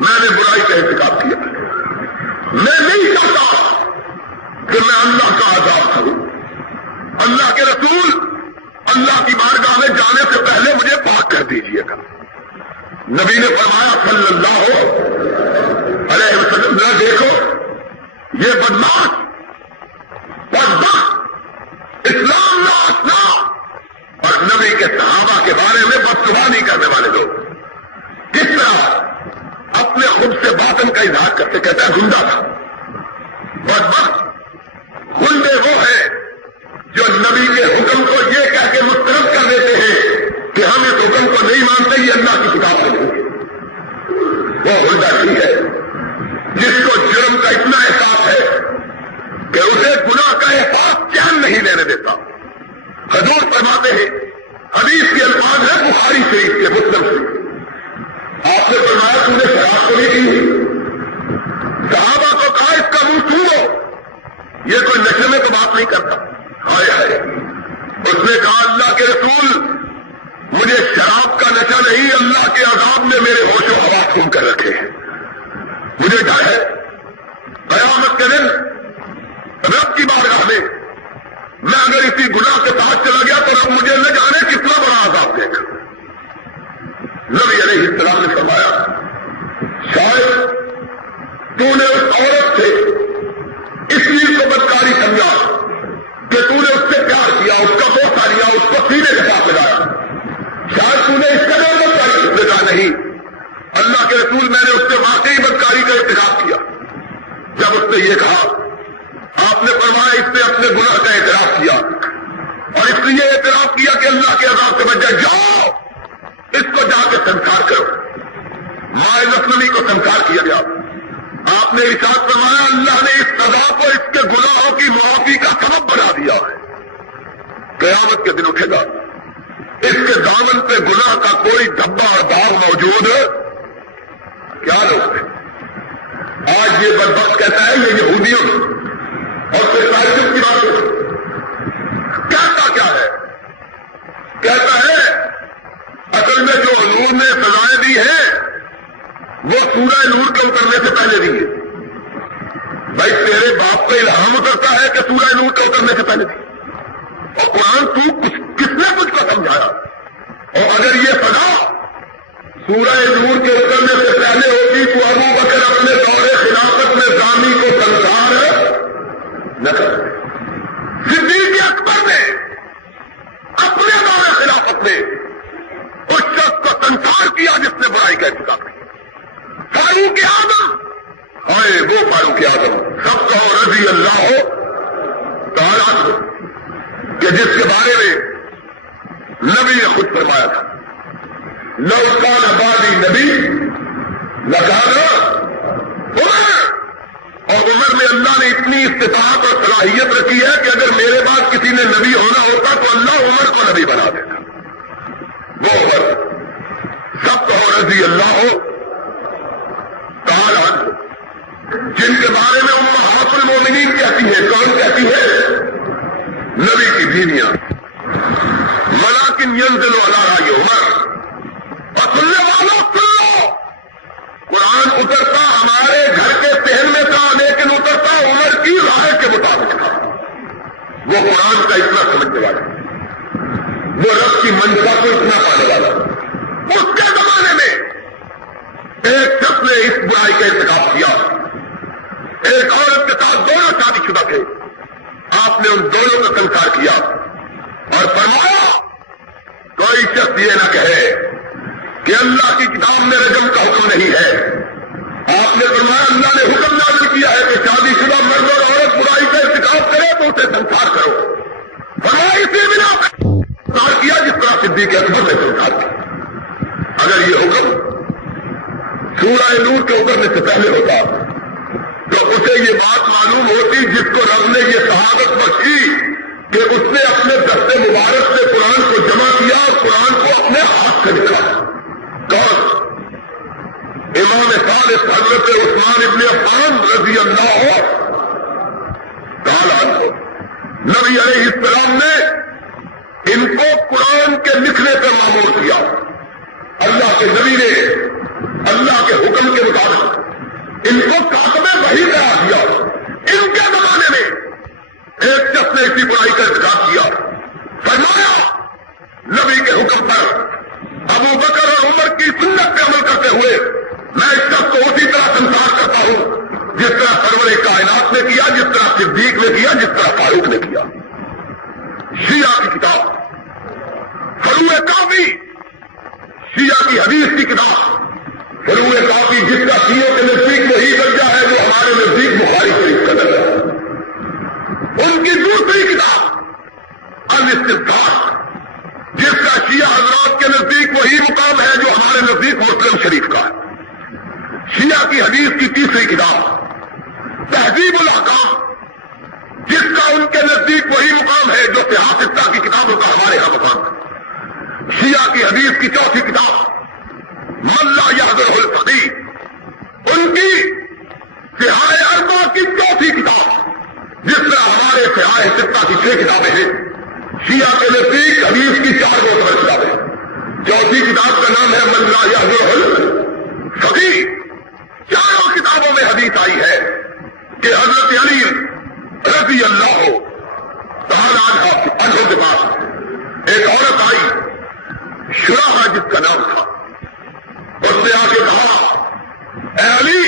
میں نے برائی کا انتخاب کیا، میں نہیں چاہتا کہ میں اللہ کا عذاب کروں. اللہ کے رسول اللہ کی بارگاہ میں جانے سے پہلے مجھے پاک کر دیجیے گا. نبی نے فرمایا صلی اللہ علیہ وسلم نہ دیکھو یہ بدماش بدبخت اسلام نہ آسنا اور نبی کے صحابہ کے بارے میں بدزبانی کرنے والے لوگ کس طرح اپنے خود سے باطن کا اظہار کرتے کہتا ہے گنڈا تھا. بدبخت گنڈے وہ ہیں جو نبی کے حکم کو یہ کہہ کے مسترد کر دیتے ہیں کہ ہم اس حکم کو نہیں مانتے یہ اللہ کی کتاب سے نہیں. وہ گنڈا نہیں ہے جس کو جرم کا اتنا احساس ہے کہ اسے گناہ کا احساس چین نہیں لینے دیتا. حضور فرماتے ہیں حدیث کے الفاظ ہے بخاری شریف کے مسلم سے آپ نے فرمایا تم نے شراب کو نہیں کی. صحابہ کو کہا اس کا منہ چھوڑو، یہ کوئی نشے میں تو بات نہیں کرتا. ہائے ہائے. اس نے کہا اللہ کے رسول مجھے شراب کا نشہ نہیں، اللہ کے عذاب نے میرے ہوش و حواس گم کر رکھے ہیں. مجھے ڈر ہے قیامت کے دن رب کی بارگاہ میں میں اگر اسی گناہ کے ساتھ چلا گیا تو رب مجھے نہ جانے کتنا بڑا عذاب دے گا. نبی علیہ السلام نے فرمایا شاید تو نے اس عورت سے اس لیے کو بدکاری سمجھا کہ تو نے اس سے پیار کیا، اس کا بوسہ لیا، اس کو سینے کے ساتھ لگایا. شاید تو نے اس کا نام بدکاری اس نے کہا نہیں اللہ کے رسول میں نے اس سے واقعی بدکاری کا انتخاب کیا. جب اس نے یہ کہا آپ نے فرمایا اس نے اپنے گناہ کا اعتراف کیا اور اس لیے اعتراف کیا کہ اللہ کے عذاب سے بچ جائے. جاؤ اس کو جا کے سنسار کرو. مائے لکھنوی کو سنسار کیا گیا. آپ نے ارشاد فرمایا اللہ نے اس سزا کو اس کے گناہوں کی معافی کا سبب بنا دیا ہے. قیامت کے دن اٹھے گا اس کے دامن پہ گناہ کا کوئی دھبا اور داغ موجود کیا لوگ. آج یہ بدبخت کہتا ہے یہ یہودیوں اور پھر تعجب کی بات کہتا کیا ہے؟ کہتا ہے اصل میں جو حضور نے سزائیں دی ہیں وہ سورہ نور کے آپ پہ الہام اترتا ہے کہ سورہ نور کے اترنے سے پہلے تھی، اور قرآن کس نے کچھ کو سمجھایا؟ اور اگر یہ سزا سورہ نور کے اترنے سے پہلے ہوتی تو ابو بکر اپنے دور خلافت میں زانی کو سنسار نہ کرتے۔ صدیق اکبر نے اپنے دور خلافت میں اس شخص کو سنسار کیا جس نے برائی کا ارتکاب کیا۔ فاروق اعظم، ہائے وہ فاروق اعظم سب کا رضی اللہ تعالیٰ عنہ، کہ جس کے بارے میں نبی نے خود فرمایا تھا لو کان بعدی نبی لکان عمر، اور عمر میں اللہ نے اتنی استطاعت اور صلاحیت رکھی ہے کہ اگر میرے بعد کسی نے نبی ہونا ہوتا تو اللہ عمر کو نبی بنا دیتا۔ وہ عمر سب کو رضی اللہ تعالیٰ عنہ، جن کے بارے میں امہات المومنین کہتی ہے، کون کہتی ہے؟ نبی کی بیویاں۔ ولیکن ینزل علی رأی عمر، اور سننے والوں سن لو، قرآن اترتا ہمارے گھر کے صحن میں تھا لیکن اترتا عمر کی رائے کے مطابق تھا۔ وہ قرآن کا اتنا سمجھنے والا، وہ رب کی منشا کو اتنا پانے والا۔ اس کے زمانے میں ایک شخص نے اس برائی کا ارتکاب کیا، ایک عورت کے ساتھ دونوں شادی شدہ تھے، آپ نے ان دونوں کا سنسار کیا اور فرمایا کوئی شخص یہ نہ کہے کہ اللہ کی کتاب میں رجم کا حکم نہیں ہے۔ آپ نے فرمایا اللہ نے حکم نازل کیا ہے کہ شادی شدہ مرد اور عورت برائی کا ارتکاب کرے تو اسے سنسار کرو۔ فرمایا اسی بنا پر سنسار کیا جس طرح صدیق اکبر نے سنسار کیا۔ اگر یہ حکم سورہ نور کے اترنے سے پہلے ہوتا تو اسے یہ بات معلوم ہوتی جس کو رب نے یہ شہادت بخشی کہ اس نے اپنے دست مبارک سے قرآن کو جمع کیا اور قرآن کو اپنے ہاتھ سے لکھا۔ کون؟ امام ثالث حضرت عثمان ابن عفان رضی اللہ تعالیٰ عنہ۔ نبی علیہ السلام نے ان کو قرآن کے لکھنے پر مامور کیا۔ اللہ کے نبی نے اللہ کے حکم کے مطابق ان کو کاتب وحی قرار دیا۔ ان کے زمانے میں ایک شخص نے اسی برائی کا ارتکاب کیا، فرمایا نبی کے حکم پر ابو بکر اور عمر کی سنت پہ عمل کرتے ہوئے میں اس شخص کو اسی طرح سنسار کرتا ہوں جس طرح سرور کائنات نے کیا، جس طرح صدیق نے کیا، جس طرح فاروق نے کیا۔ شیعہ کی کتاب فروع کافی، شیعہ کی حدیث کی کتاب فروع کافی، جس کا شیعوں کے نزدیک وہی درجہ ہے جو ہمارے نزدیک بخاری شریف کا درجہ ہے۔ ان کی دوسری کتاب الاستذکار، جس کا شیعہ حضرات کے نزدیک وہی مقام ہے جو ہمارے نزدیک مسلم شریف کا ہے۔ شیعہ کی حدیث کی تیسری کتاب تہذیب الاحکام، جس کا ان کے نزدیک وہی مقام ہے جو سیاستہ کی کتابوں کا ہمارے یہاں مقام ہے۔ شیعہ کی حدیث کی چوتھی کتاب من لا یحضرہ الفقیہ، ان کی سیاہ اربعہ کی چوتھی کتاب، جس طرح ہمارے سیاہ ستہ کی 6 کتابیں ہیں، شیعہ کے نزدیک حدیث کی 4 معتبر کتابیں۔ چوتھی کتاب کا نام ہے من لا یحضرہ الفقیہ۔ چاروں کتابوں میں حدیث آئی ہے کہ حضرت علی رضی اللہ تعالیٰ عنہ کے پاس ایک عورت آئی، شراحہ جس کا نام تھا، اس نے آ کے کہا اے علی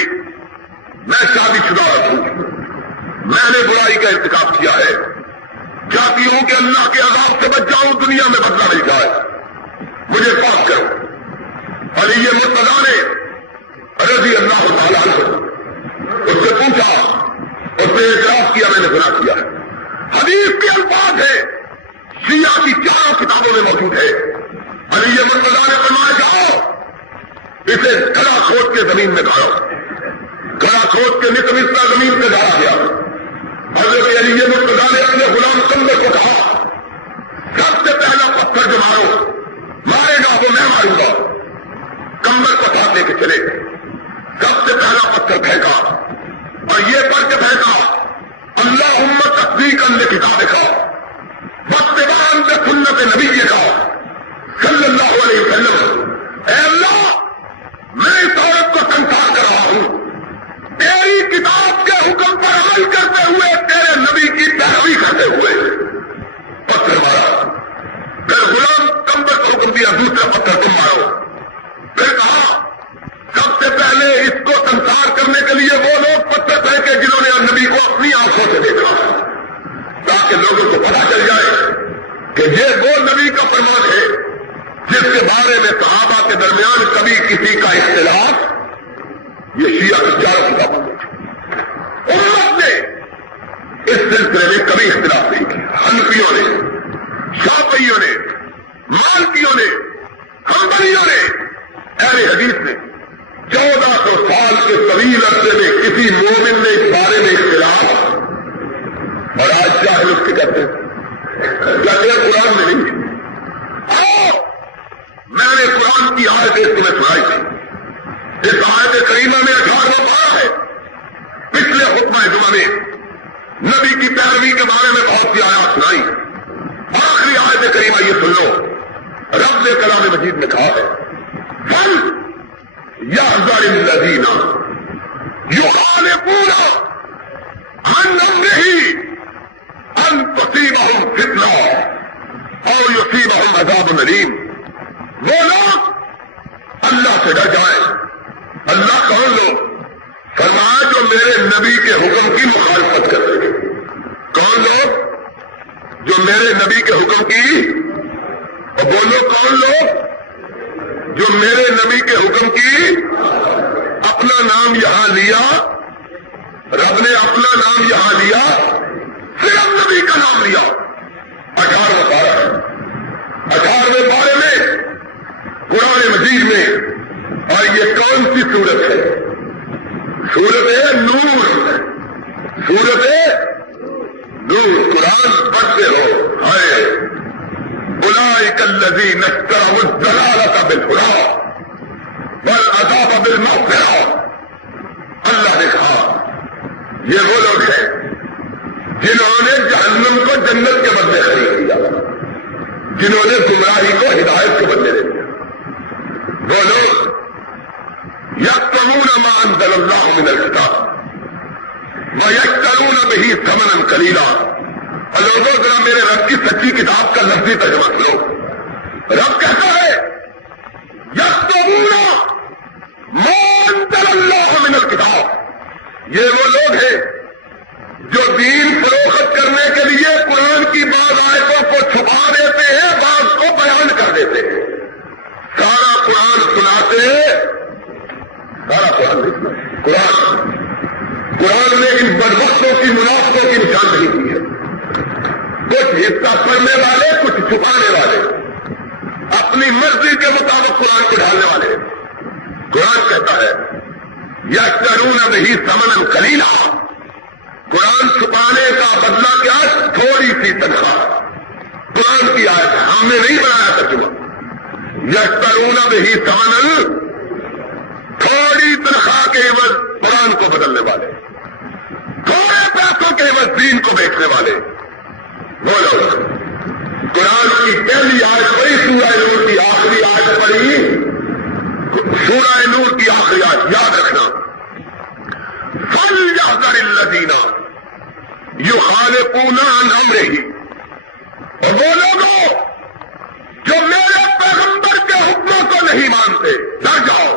میں شادی شدہ ہوں، میں نے برائی کا ارتکاب کیا ہے، چاہتی ہوں کہ اللہ کے عذاب سے بچ جاؤں، دنیا میں بدلہ مل جائے، مجھے پاک کرو۔ علی مرتضیٰ نے رضی اللہ تعالیٰ عنہ اس سے پوچھا، اس نے اعتراف کیا میں نے گناہ کیا ہے۔ حدیث کے الفاظ ہے، شیعہ کی 4 کتابوں میں موجود ہے۔ علی مرتضیٰ نے فرمایا جاؤ اسے گلا کھود کے زمین میں گاڑو۔ گلا کھود کے نصف حصہ زمین سے گاڑا گیا۔ حضرت علی مرتضیٰ نے اپنے غلام کمبر کو کہا سب سے پہلا پتھر جو مارے گا وہ میں ماروں گا۔ کمبر کا ساتھ لے کے چلے، سب سے پہلا پتھر پھینکا اور یہ پڑھ کے پھینکا اللہم تصدیقا لکتابک واتباعا لسنت نبیک صلی اللہ علیہ وسلم۔ اے اللہ میں اس عورت کو سنسار کر رہا ہوں، تیری کتاب کے حکم پر عمل کرتے ہوئے تیرے نبی کی پیروی کرتے ہوئے پتھر مارا. پھر غلام کمبر کو حکم دیا دوسرا پتھر تم مارو. پھر کہا سب سے پہلے اس کو سنسار کرنے کے لیے وہ لوگ پتھر پھینکے جنہوں نے نبی کو اپنی آنکھوں سے دیکھا، تاکہ لوگوں کو پتا چل جائے کہ یہ وہ نبی کا فرمان ہے جس کے بارے میں صحابہ کے درمیان کبھی کسی کا اختلاف، یہ شیعہ تجارت کی بات ہے، امت نے اس سلسلے میں کبھی اختلاف نہیں کیا. حنفیوں نے، شافعیوں نے، مالکیوں نے، حنبلیوں نے، اہل حدیث نے 1400 سال کے طویل عرصے میں کسی مومن نے اس بارے میں اختلاف، اور آج چاہے اس کے کہتے ہیں قرآن میں نہیں. آؤ میں نے قرآن کی آیت تمہیں سنائی تھی. اس آیت کریمہ میں 18واں پارہ ہے. پچھلے خطبہ جمعہ میں نبی کی پیروی کے بارے میں بہت سی آیات سنائی. آخری آیت کریمہ یہ سن لو. رب نے کلام مجید میں کہا ہے فَلْيَحْذَرِ الَّذِينَ يُخَالِفُونَ عَنْ أَمْرِهِ أَن تُصِيبَهُمْ فِتْنَةٌ أَوْ يُصِيبَهُمْ عَذَابٌ أَلِيمٌ. وہ لوگ اللہ سے ڈر جائیں. اللہ کون لوگ؟ فرمایا جو میرے نبی کے حکم کی مخالفت کرتے ہیں. کون لوگ؟ جو میرے نبی کے حکم کی، اور بولو کون لوگ؟ جو میرے نبی کے حکم کی. اپنا نام یہاں لیا، رب نے اپنا نام یہاں لیا، صرف نبی کا نام لیا. 18واں پارہ 18ویں پارے میں قرآن مجید میں. اور یہ کون سی سورت ہے؟ سورت نور. سورت نور. قرآن پڑھتے ہو. ہائے اولئک الذین اشتروا الضلالۃ بالہدی والعذاب بالمغفرہ. اللہ نے کہا یہ وہ لوگ ہیں جنہوں نے جہنم کو جنت کے بدلے خرید لیا، جنہوں نے گمراہی کو ہدایت کے بدلے دے دیا. وہ لوگ یکتمون ما انزل اللہ من الکتاب ویشترون بہ ثمنا قلیلا. لوگوں ذرا میرے رب کی سچی کتاب کا لفظی ترجمہ کرو. رب کہتا ہے یکتمون ما انزل اللہ من الکتاب. یہ وہ لوگ ہیں جو دین فروخت کرنے کے لیے قرآن کی بعض آیتوں کو چھپا دیتے ہیں، بعض کو بیان کر دیتے ہیں. سارا قرآن سناتے ہیں، سارا قرآن قرآن نے ان بدبختوں کی منافقوں کی نشان نہیں کی ہے. کچھ حصہ پڑھنے والے، کچھ چھپانے والے، اپنی مرضی کے مطابق قرآن کو ڈالنے والے. قرآن کہتا ہے یشترون بہ ثمنا قلیلا. قرآن چھپانے کا بدلہ کیا؟ تھوڑی سی تنخواہ. قرآن کی آیت ہے، ہم نے نہیں بنایا ترجمہ. یشترون بہ ثمنا، تھوڑی تنخواہ کے عوض قرآن کو بدلنے والے، تھوڑے پیسوں کے عوض دین کو بیچنے والے. وہ لوگ قرآن کی پہلی آیت پڑھی، سورہ نور کی آخری آیت پڑھی، سورہ نور کی آخری آیت یاد رکھنا. فَلْيَحْذَرِ الَّذِينَ يُخَالِفُونَ عَنْ أَمْرِهِ. اور وہ لوگوں جو میرے پیغمبر کے حکموں کو نہیں مانتے، ڈر جاؤ.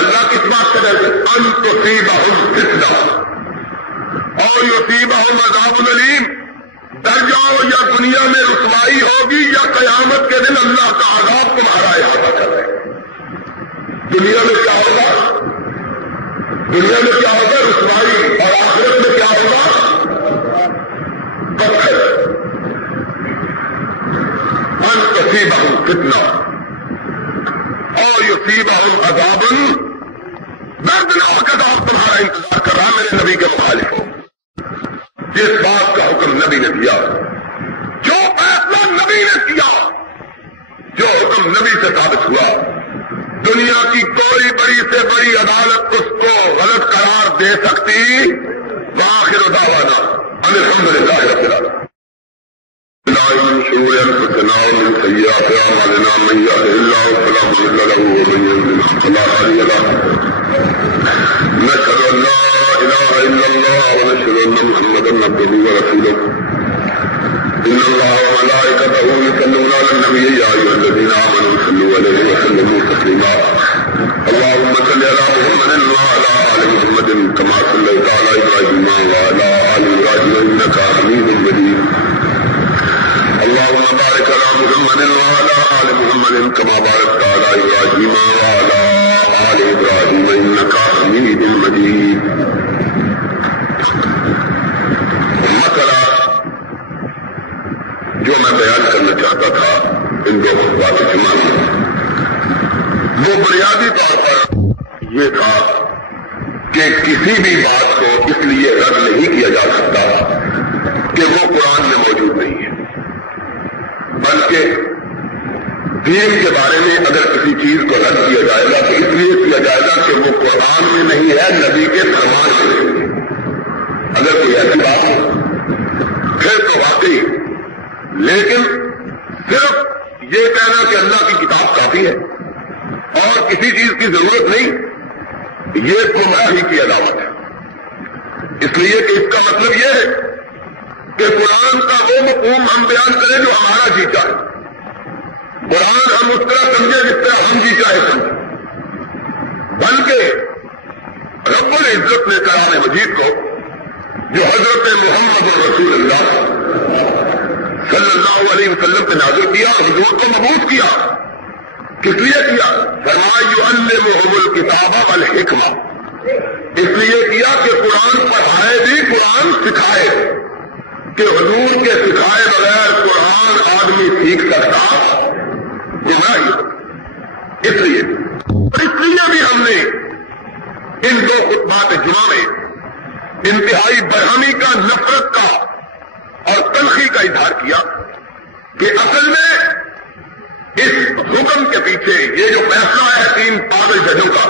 اللہ کس بات سے ڈرتے؟ أَن تُصِيبَهُمْ فِتْنَةٌ أَوْ يُصِيبَهُمْ عَذَابٌ أَلِيمٌ. ڈر جاؤ یا دنیا میں رسوائی ہوگی یا قیامت کے دن اللہ کا عذاب تمہارا احاطہ کر رہے. دنیا میں کیا ہوگا؟ دنیا میں کیا ہوگا؟ رسوائی. اور آخرت میں کیا ہوگا؟ پتھر. ان تصیبہم فتنہ اور یصیبہم عذاب، دردناک عذاب تمہارا انتظار کر رہا میرے نبی کے مخالف ہو. جس بات کا حکم نبی نے دیا، جو فیصلہ نبی نے کیا، جو حکم نبی سے ثابت ہوا، دنیا کی کوئی بڑی سے بڑی عدالت اس کو غلط قرار دے سکتی. وآخر دعوانا ان الحمد للہ رب العالمین. من شرور انفسنا ومن سيئات اعمالنا من يهده الله فلا مضل له ومن يضلل فلا هادي له. نشهد ان لا اله الا کسی بھی بات کو اس لیے رد نہیں کیا جا سکتا کہ وہ قرآن میں موجود نہیں ہے، بلکہ دین کے بارے میں اگر کسی چیز کو رد کیا جائے گا تو اس لیے کیا جائے گا کہ وہ قرآن میں نہیں ہے، نبی کے فرمان میں نہیں ہے۔ اگر کوئی ایسی بات ہو پھر تو واقعی، لیکن صرف یہ کہنا کہ اللہ کی کتاب کافی ہے اور کسی چیز کی ضرورت نہیں، یہ گمراہی کی علامت ہے۔ اس لیے کہ اس کا مطلب یہ ہے کہ قرآن کا وہ مفہوم ہم بیان کریں جو ہمارا جی چاہے، قرآن ہم اس طرح سمجھے جس طرح ہم جی چاہے سمجھیں، بلکہ رب العزت نے کلام مجید کو جو حضرت محمد رسول اللہ صلی اللہ علیہ وسلم پہ نازل کیا، حضور کو مبعوث کیا، کس لیے کیا؟ فرمایا یعلمہم الکتاب والحکمہ، اس لیے کیا کہ قرآن پڑھائے بھی، قرآن سکھائے، کہ حضور کے سکھائے بغیر قرآن آدمی سیکھ سکتا گمراہی۔ اس لیے بھی ہم نے ان دو خطبات جمعہ میں انتہائی برہمی کا، نفرت کا اور تلخی کا اظہار کیا کہ اصل میں اس حکم کے پیچھے یہ جو فیصلہ ہے 3 پاگل ججوں کا،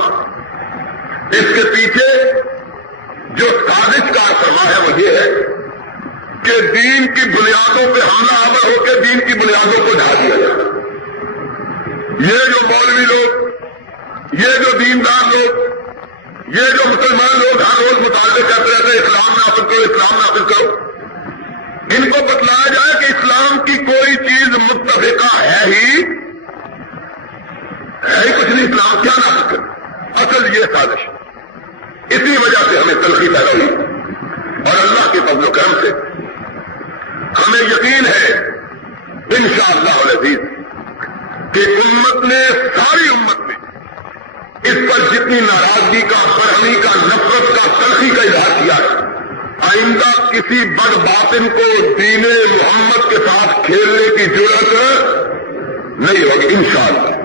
اس کے پیچھے جو سازش کا فرما ہے وہ یہ ہے کہ دین کی بنیادوں پہ حملہ آور ہو کے دین کی بنیادوں کو ڈھا دیا جائے۔ یہ جو مولوی لوگ، یہ جو دیندار لوگ، یہ جو مسلمان لوگ ہر روز مطالبے کرتے رہتے ہیں اسلام نافذ کرو، اسلام نافذ کرو، ان کو بتلایا جائے کہ اسلام کی کوئی چیز متفقہ ہے ہی کچھ نہیں، اسلام کیا نافذ کرے؟ اصل یہ سازش، اسی وجہ سے ہمیں تلخی پیدا ہوئی، اور اللہ کے فضل و کرم سے ہمیں یقین ہے انشاءاللہ العزیز کہ امت نے، ساری امت نے اس پر جتنی ناراضگی کا، برہمی کا، نفرت کا، تلخی کا اظہار کیا ہے، آئندہ کسی بد باطن کو دین محمد کے ساتھ کھیلنے کی ضرورت نہیں ہوگی انشاءاللہ۔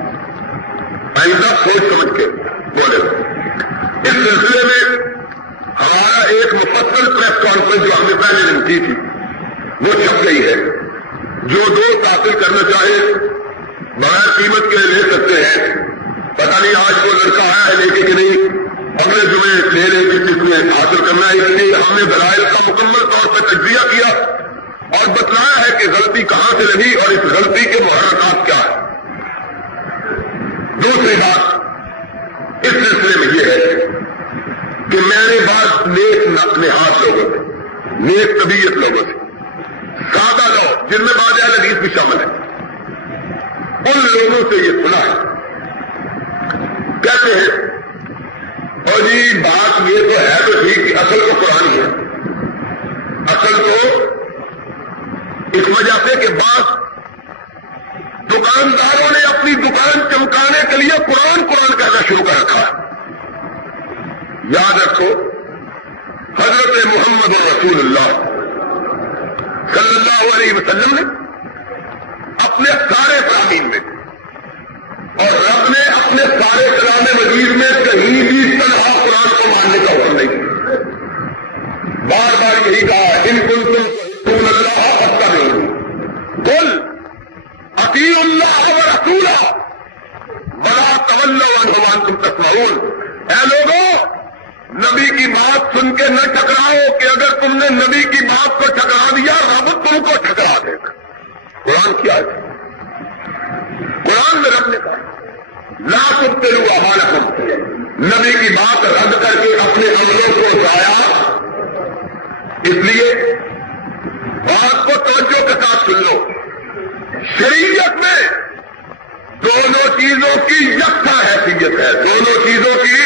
آئندہ سوچ سمجھ کے بولے۔ اس سلسلے میں ہمارا ایک مفصل پریس کانفرنس جو ہم نے پہلے دن کی تھی وہ چھپ گئی ہے، جو دوست حاصل کرنا چاہے بغیر قیمت کے لے سکتے ہیں۔ پتہ نہیں آج وہ لڑکا آیا ہے لے کے کہ نہیں، اگلے جمعے لے لے کے جس میں حاصل کرنا ہے۔ اس لیے ہم نے دلائل کا مکمل طور پر تجزیہ کیا اور بتلایا ہے کہ غلطی کہاں سے لگی اور اس غلطی کے محرکات کیا ہے۔ دوسری بات اس سلسلے میں یہ ہے کہ میرے بات نیک نہاد لوگوں سے، نیک طبیعت لوگوں سے، سادہ لوگ جن میں بعض اہل حدیث بھی شامل ہیں، ان لوگوں سے یہ سنا ہے، کہتے ہیں اور جی بات یہ تو ہے تو ٹھیک کہ اصل تو قرآن ہی ہے، اصل تو اس وجہ سے کہ بعض دکانداروں نے اپنی دکان چمکانے کے لیے قرآن کہنا شروع کر رکھا ہے۔ یاد رکھو حضرت محمد رسول اللہ صلی اللہ علیہ وسلم نے اپنے سارے فرامین میں اور رب نے اپنے سارے کلام مجید میں کہیں بھی تنہا قرآن کو ماننے کا حکم نہیں دیا، بار بار یہی کہا ان کنتم تحبون اللہ فاتبعونی قل اطیعوا اللہ ورسولہ ولا تولوا عنہ وانتم تسمعون۔ اے لوگوں، نبی کی بات سن کے نہ ٹکراؤ کہ اگر تم نے نبی کی بات کو ٹکرا دیا رب تم کو ٹکرا دے گا۔ قرآن کیا ہے؟ قرآن میں رب نے کہا لا تبطلوا اعمالکم، نبی کی بات رد کر کے اپنے عملوں کو ضائع، اس لیے بات کو توجہ کے ساتھ سن لو، شریعت میں دونوں چیزوں کی یکساں حیثیت ہے، دونوں چیزوں کی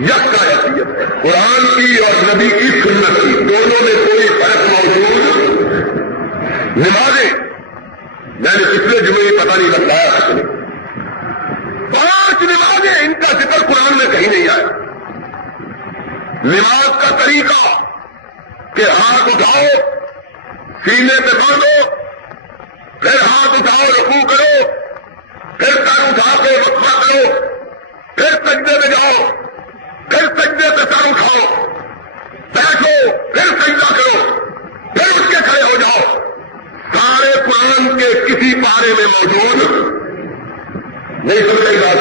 یکساں حیثیت ہے، قرآن کی اور نبی کی سنت کی، دونوں میں کوئی فرق موجود۔ نمازیں میں نے پچھلے جمعے پتہ نہیں بتلایا ہے، 5 نمازیں، ان کا ذکر قرآن میں کہیں نہیں آیا۔ نماز کا طریقہ کہ ہاتھ اٹھاؤ سینے پہ باندھو، پھر ہاتھ اٹھاؤ رکوع کرو، پھر سر اٹھا کے وقفہ کرو، پھر سجدے میں جاؤ، پھر سجدے سے سر اٹھاؤ، بیٹھو، پھر سجدہ کرو، پھر اٹھ کے کھڑے ہو جاؤ، سارے قرآن کے کسی پارے میں موجود نہیں سمجھے بات،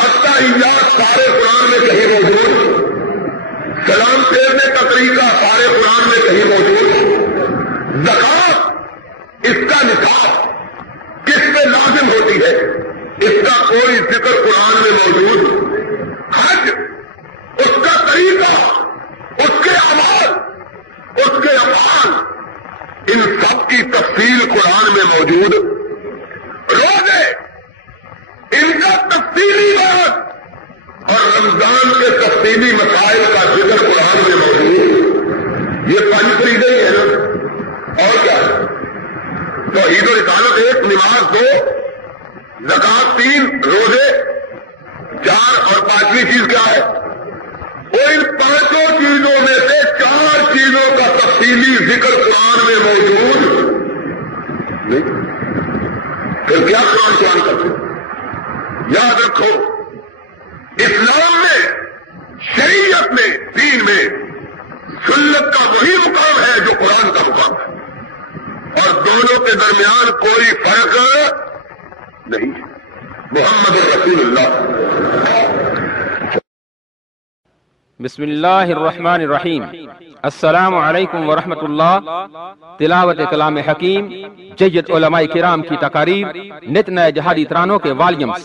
اتحیات سارے قرآن میں کہیں موجود، سلام پھیرنے کا طریقہ سارے قرآن میں کہیں موجود، زکات اس کا نصاب کس پہ لازم ہوتی ہے اس کا کوئی ذکر قرآن میں موجود، حج اس کا طریقہ، اس کے اعمال، اس کے افعال، ان سب کی تفصیل قرآن میں موجود، روزے ان کا تفصیلی بات اور رمضان کے تفصیلی مسائل کا ذکر قرآن میں موجود، یہ پانچ طریقے ہی ہے نا، اور کیا ہے؟ تو عید و رسالت 1، نماز 2، زکات 3، روزے 4، اور 5ویں چیز کیا ہے؟ وہ ان 5 چیزوں میں سے 4 چیزوں کا تفصیلی ذکر قرآن میں موجود نہیں، پھر کیا قرآن کرتے؟ یاد رکھو، اسلام میں، شریعت میں، دین میں سنت کا وہی مقام ہے جو قرآن کا مقام ہے، اور دونوں کے درمیان کوئی فرق نہیں ہے۔ محمد رسول اللہ۔ بسم اللہ الرحمن الرحیم۔ السلام علیکم ورحمۃ اللہ۔ تلاوت کلام حکیم، جید علماء کرام کی تقاریر، نت نئے جہادی ترانوں کے والیومز،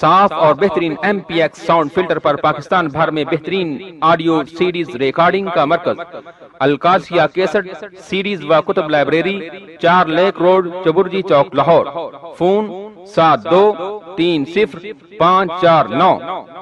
صاف اور بہترین MPX ساؤنڈ فلٹر پر پاکستان بھر میں بہترین آڈیو سیڈیز ریکارڈنگ کا مرکز، القاسیہ کیسٹ سیڈیز و کتب لائبریری، 4 لیک روڈ، چبرجی چوک، لاہور۔ فون 72305449۔